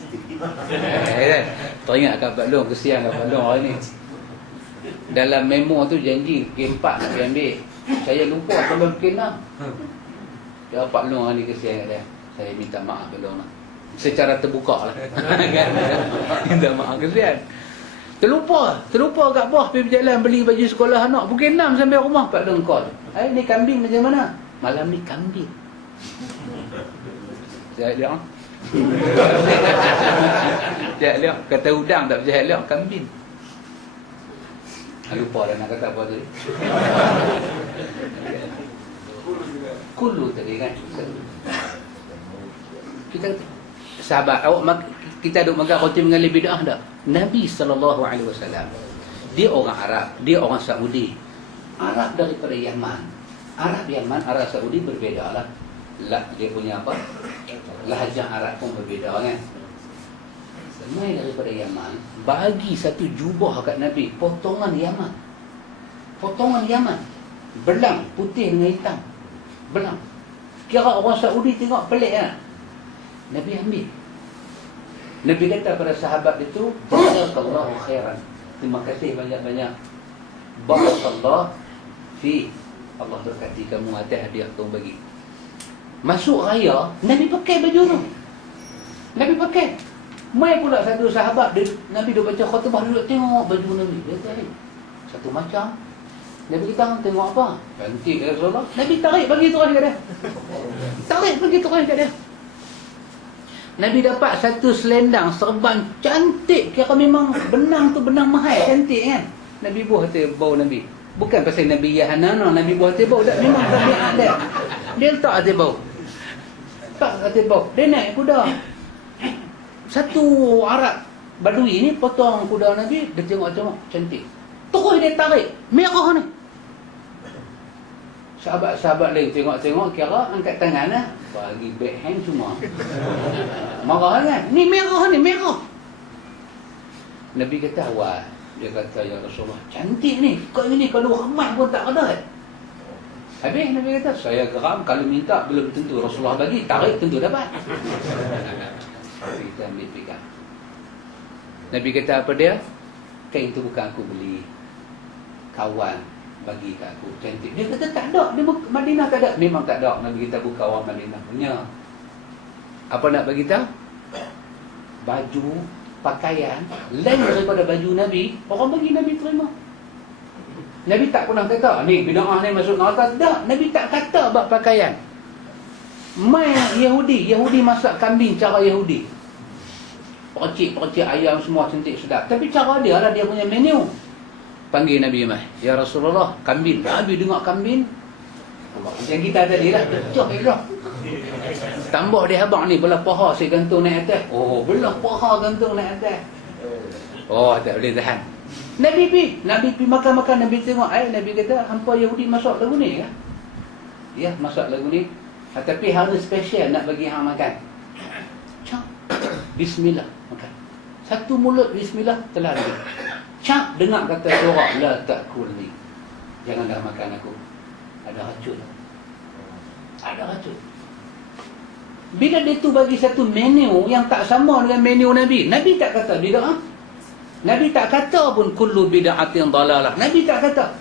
Teringat kat Pak Long, kesian kat Pak Long hari ni. Dalam memo tu janji K4 nak pergi ambil. Saya lupa sampai K6. Ya Pak Long hari ni kesian kat dia. Saya minta maaf Pak Long lah. Secara terbuka lah. Minta maaf, kesian. Terlupa kat bawah pergi berjalan beli baju sekolah anak. Pukul 6 sampai rumah Pak Long call. Ni kambing macam mana? Malam ni kambing. Saya lihat. Saya lihat kata udang tak percaya lihat kambing. Lupa dah nak kata apa tadi. Kullu tadi kan. Kita sahabat awak kita duk makan roti mengali bid'ah dah. Nabi SAW dia orang Arab, dia orang Saudi. Arab daripada Yaman. Arab Yaman, Arab Saudi berbeza lah. Dia punya apa? Lahjah Arab pun berbeza kan. Mai daripada Yaman, bagi satu jubah kat Nabi, potongan Yaman. Potongan Yaman. Belang, putih dengan hitam. Belang. Kira orang Saudi tengok pelik kan? Nabi ambil. Nabi kata pada sahabat itu, Jazakallahu khairan. Terima kasih banyak-banyak. Barakallahu fi. Allah berkati kamu atas hadiah kamu bagi. Masuk raya, Nabi pakai baju tu. Nabi pakai. Mai pula satu sahabat, Nabi dah baca khutbah, duduk tengok baju Nabi. Dia tarik. Satu macam. Nabi kata, tengok apa? Cantik ya Rasulullah. Nabi tarik bagi terus kat dia. Tarik bagi terus kat dia. Nabi dapat satu selendang serban cantik. Kira memang benang tu benang mahal. Cantik kan? Nabi buah hati bau Nabi. Bukan pasal Nabi Yahanana, Nabi buah hati bau. Tak, memang tabiat dia. Dia letak hati bau. Tak hati bau. Dia naik kuda. Satu Arab Badui ni potong kuda Nabi. Dia tengok-tengok cantik. Terus dia tarik. Merah ni. Sahabat-sahabat lain tengok-tengok, kira angkat tangan lah. Bagi backhand cuma. Marah kan? Ni merah ni, merah. Nabi kata, wah. Dia kata, ya Rasulullah, cantik ni. Kau ini kalau ramai pun tak ada. Habis Nabi kata, saya geram. Kalau minta, belum tentu Rasulullah bagi. Tarik tentu dapat. Kita ambil pegang. Nabi kata apa dia? Kain itu bukan aku beli. Kawan bagi kat aku, cantik. Dia kata tak ada, dia Madinah tak ada. Memang tak ada. Nabi kita bukan orang Madinah punya. Apa nak bagi tahu? Baju, pakaian lain daripada baju Nabi, orang bagi Nabi terima. Nabi tak pernah kata ni bid'ah ni masuk neraka. Tak, Nabi tak kata bab pakaian. Mai Yahudi masak kambing cara Yahudi. Percik ayam semua cantik sedap. Tapi cara dia lah, dia punya menu. Panggil Nabi mai, ya Rasulullah, kambing. Nabi dengar kambing. Macam kita tadi lah, pecah dah. Tambah dia abang ni, belah paha saya gantung naik atas. Oh, belah paha gantung naik atas. Oh, tak boleh tahan. Nabi pi makan-makan, Nabi tengok. Nabi kata, hampa Yahudi masak lagu ni ke? Ya, masak lagu ni. Tapi hari special nak bagi hang makan. Cak, bismillah, makan. Satu mulut bismillah, telah lagi. Cak, dengar kata suara, la ta'kulni. Jangan dah makan aku. Ada racun. Ada racun. Bila dia tu bagi satu menu yang tak sama dengan menu Nabi. Nabi tak kata bid'ah. Nabi tak kata pun kullu bid'atin dalalah. Nabi tak kata.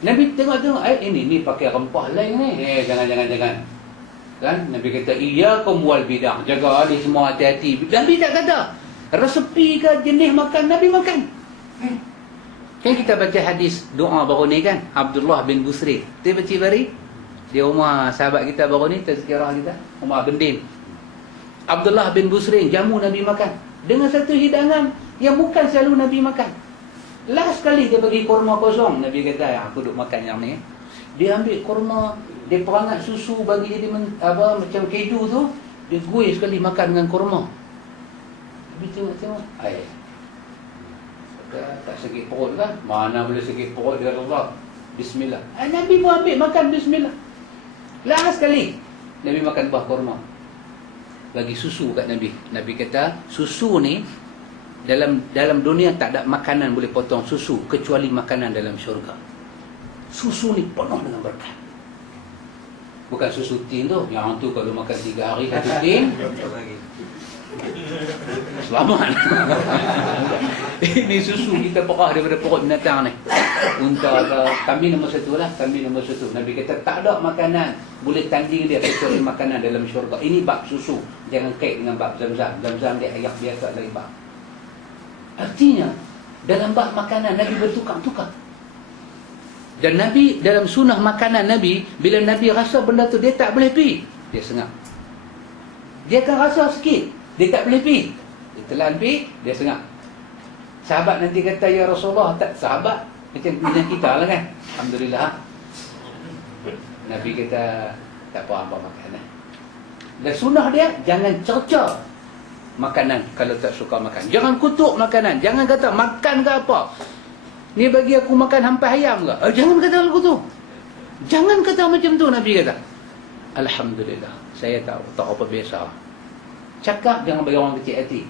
Nabi tengok-tengok, ini pakai rempah lain ni. Jangan. Kan? Nabi kata, iyyakum wal bid'ah. Jaga ni semua hati-hati. Nabi tak kata. Resepi ke jenis makan, Nabi makan. Kan kita baca hadis doa baru ni kan, Abdullah bin Busri. Dia baca bari. Dia rumah sahabat kita baru ni, tazkirah kita, rumah Bendin. Abdullah bin Busri jamu Nabi makan dengan satu hidangan yang bukan selalu Nabi makan. Last sekali dia bagi kurma kosong. Nabi kata, aku duk makan yang ni. Dia ambil kurma, dia perangat susu bagi jadi macam keju tu, dia guis sekali makan dengan kurma. Nabi tengok, tak sakit perut kan? Mana boleh sakit perut dia Allah. Bismillah. Nabi pun ambil makan bismillah. Last sekali Nabi makan buah kurma. Bagi susu kat Nabi. Nabi kata, susu ni dalam dunia tak ada makanan boleh potong susu kecuali makanan dalam syurga. Susu ni penuh dengan berkat. Bukan susu tin tu. Yang tu kalau makan 3 hari satu tin, selamat. Ini susu kita perah daripada perut binatang ni. Unta ke, kambing nombor 1 lah. Kambing nombor 1. Nabi kata tak ada makanan boleh tanding dia kecuali makanan dalam syurga. Ini bab susu. Jangan kait dengan bab zam-zam. Zam-zam dia ayak biasa lagi bab. Artinya dalam bab makanan Nabi bertukar-tukar. Dan Nabi dalam sunnah makanan Nabi, bila Nabi rasa benda tu dia tak boleh pi, dia sengap. Dia akan rasa sikit, dia tak boleh pi, dia telan pi, dia sengap. Sahabat nanti kata, ya Rasulullah, tak sahabat macam kita lah kan. Alhamdulillah. Nabi kata, tak apa makan. Dan sunnah dia, jangan cerca makanan kalau tak suka makan. Jangan kutuk makanan. Jangan kata makan ke apa. Ni bagi aku makan hampas ayam ke? Jangan kata lagu tu. Jangan kata macam tu, Nabi kata. Alhamdulillah. Saya tahu, tak apa biasa. Cakap jangan bagi orang kecil hati.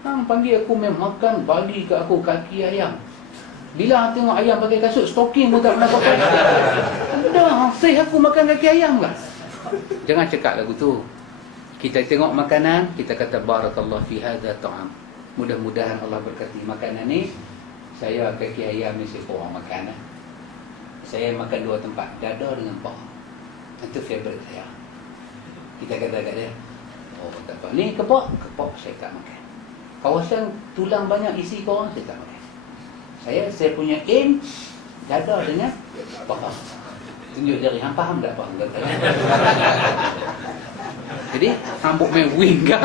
Panggil aku makan, bagi ke aku kaki ayam. Bila tengok ayam pakai kasut, stocking pun tak pernah pakai. Dah, sih aku makan kaki ayam kan? Jangan cakap lagu tu. Kita tengok makanan, kita kata barakallahu fi hadza ta'am. Mudah-mudahan Allah berkati makanan ni. Saya kaki ayam ni saya kurang makan. Saya makan dua tempat, dada dengan paha. Itu favourite saya. Kita kata kat dia, oh tak apa. Ni kepok saya tak makan. Kawasan tulang banyak isi korang saya tak makan. Saya punya aim dada dengan paha. Tunjuk jari, hang faham tak apa hang kata? Jadi hang buk main wing ke,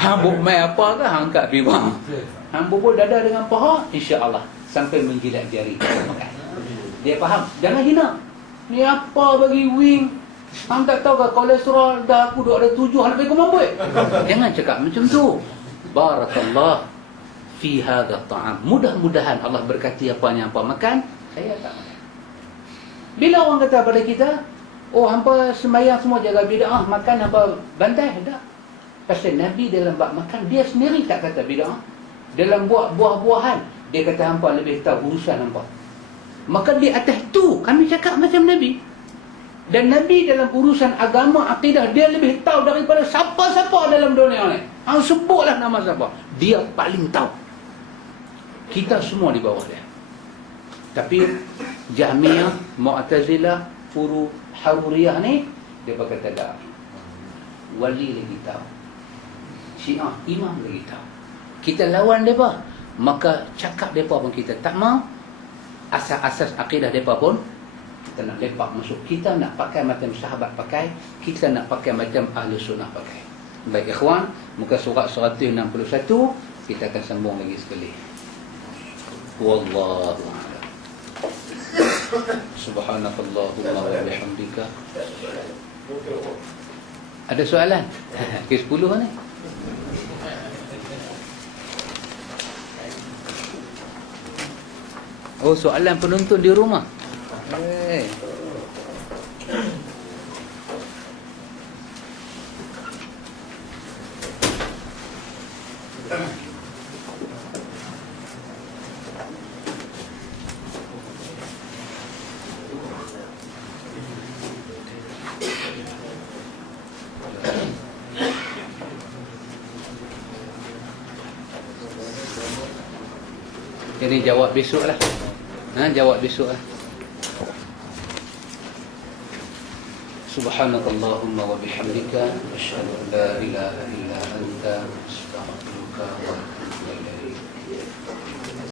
hang buk main apa ke, hang angkat biwang. Hang bubur dada dengan paha, insya-Allah sampai menjilat jari makan. Dia faham. Jangan hina. Ni apa bagi wing? Hang tak tahu ke kolesterol dah aku dah ada 7 hang lebih kemampuan. Jangan cakap macam tu. Barakallah fi hadha ta'am. Mudah-mudahan Allah berkati apa yang hampa makan, saya tak makan. Bila orang kata pada kita, oh hampa sembahyang semua jaga bid'ah, makan hampa bantai, tak. Pasal Nabi dalam bab makan dia sendiri tak kata bid'ah. Dalam buat buah-buahan dia kata hampa lebih tahu urusan hampa. Maka di atas tu kami cakap macam Nabi. Dan Nabi dalam urusan agama, akidah, dia lebih tahu daripada siapa-siapa dalam dunia ni. Hang sebutlah nama siapa, dia paling tahu. Kita semua di bawah dia. Tapi Jahmiyah, Mu'tazilah, Haruriyah ni dia berkata tak. Wali lagi tahu, Syiah, imam lagi tahu. Kita lawan mereka, maka cakap mereka pun kita tak mau. Asas-asas akidah mereka pun kita nak lepak masuk. Kita nak pakai macam sahabat pakai, kita nak pakai macam ahli sunnah pakai. Baik ikhwan, muka surat 161 kita akan sambung lagi sekali. Wallahu a'lam. Subhanakallahumma wa bihamdika. Ada soalan? Ke 10 ni. Oh, soalan penonton di rumah. Jadi jawab besok lah. Jawab besok lah. Subhanakallahumma wa bihamdika asyhadu an la ilaha illa anta astaghfiruka wa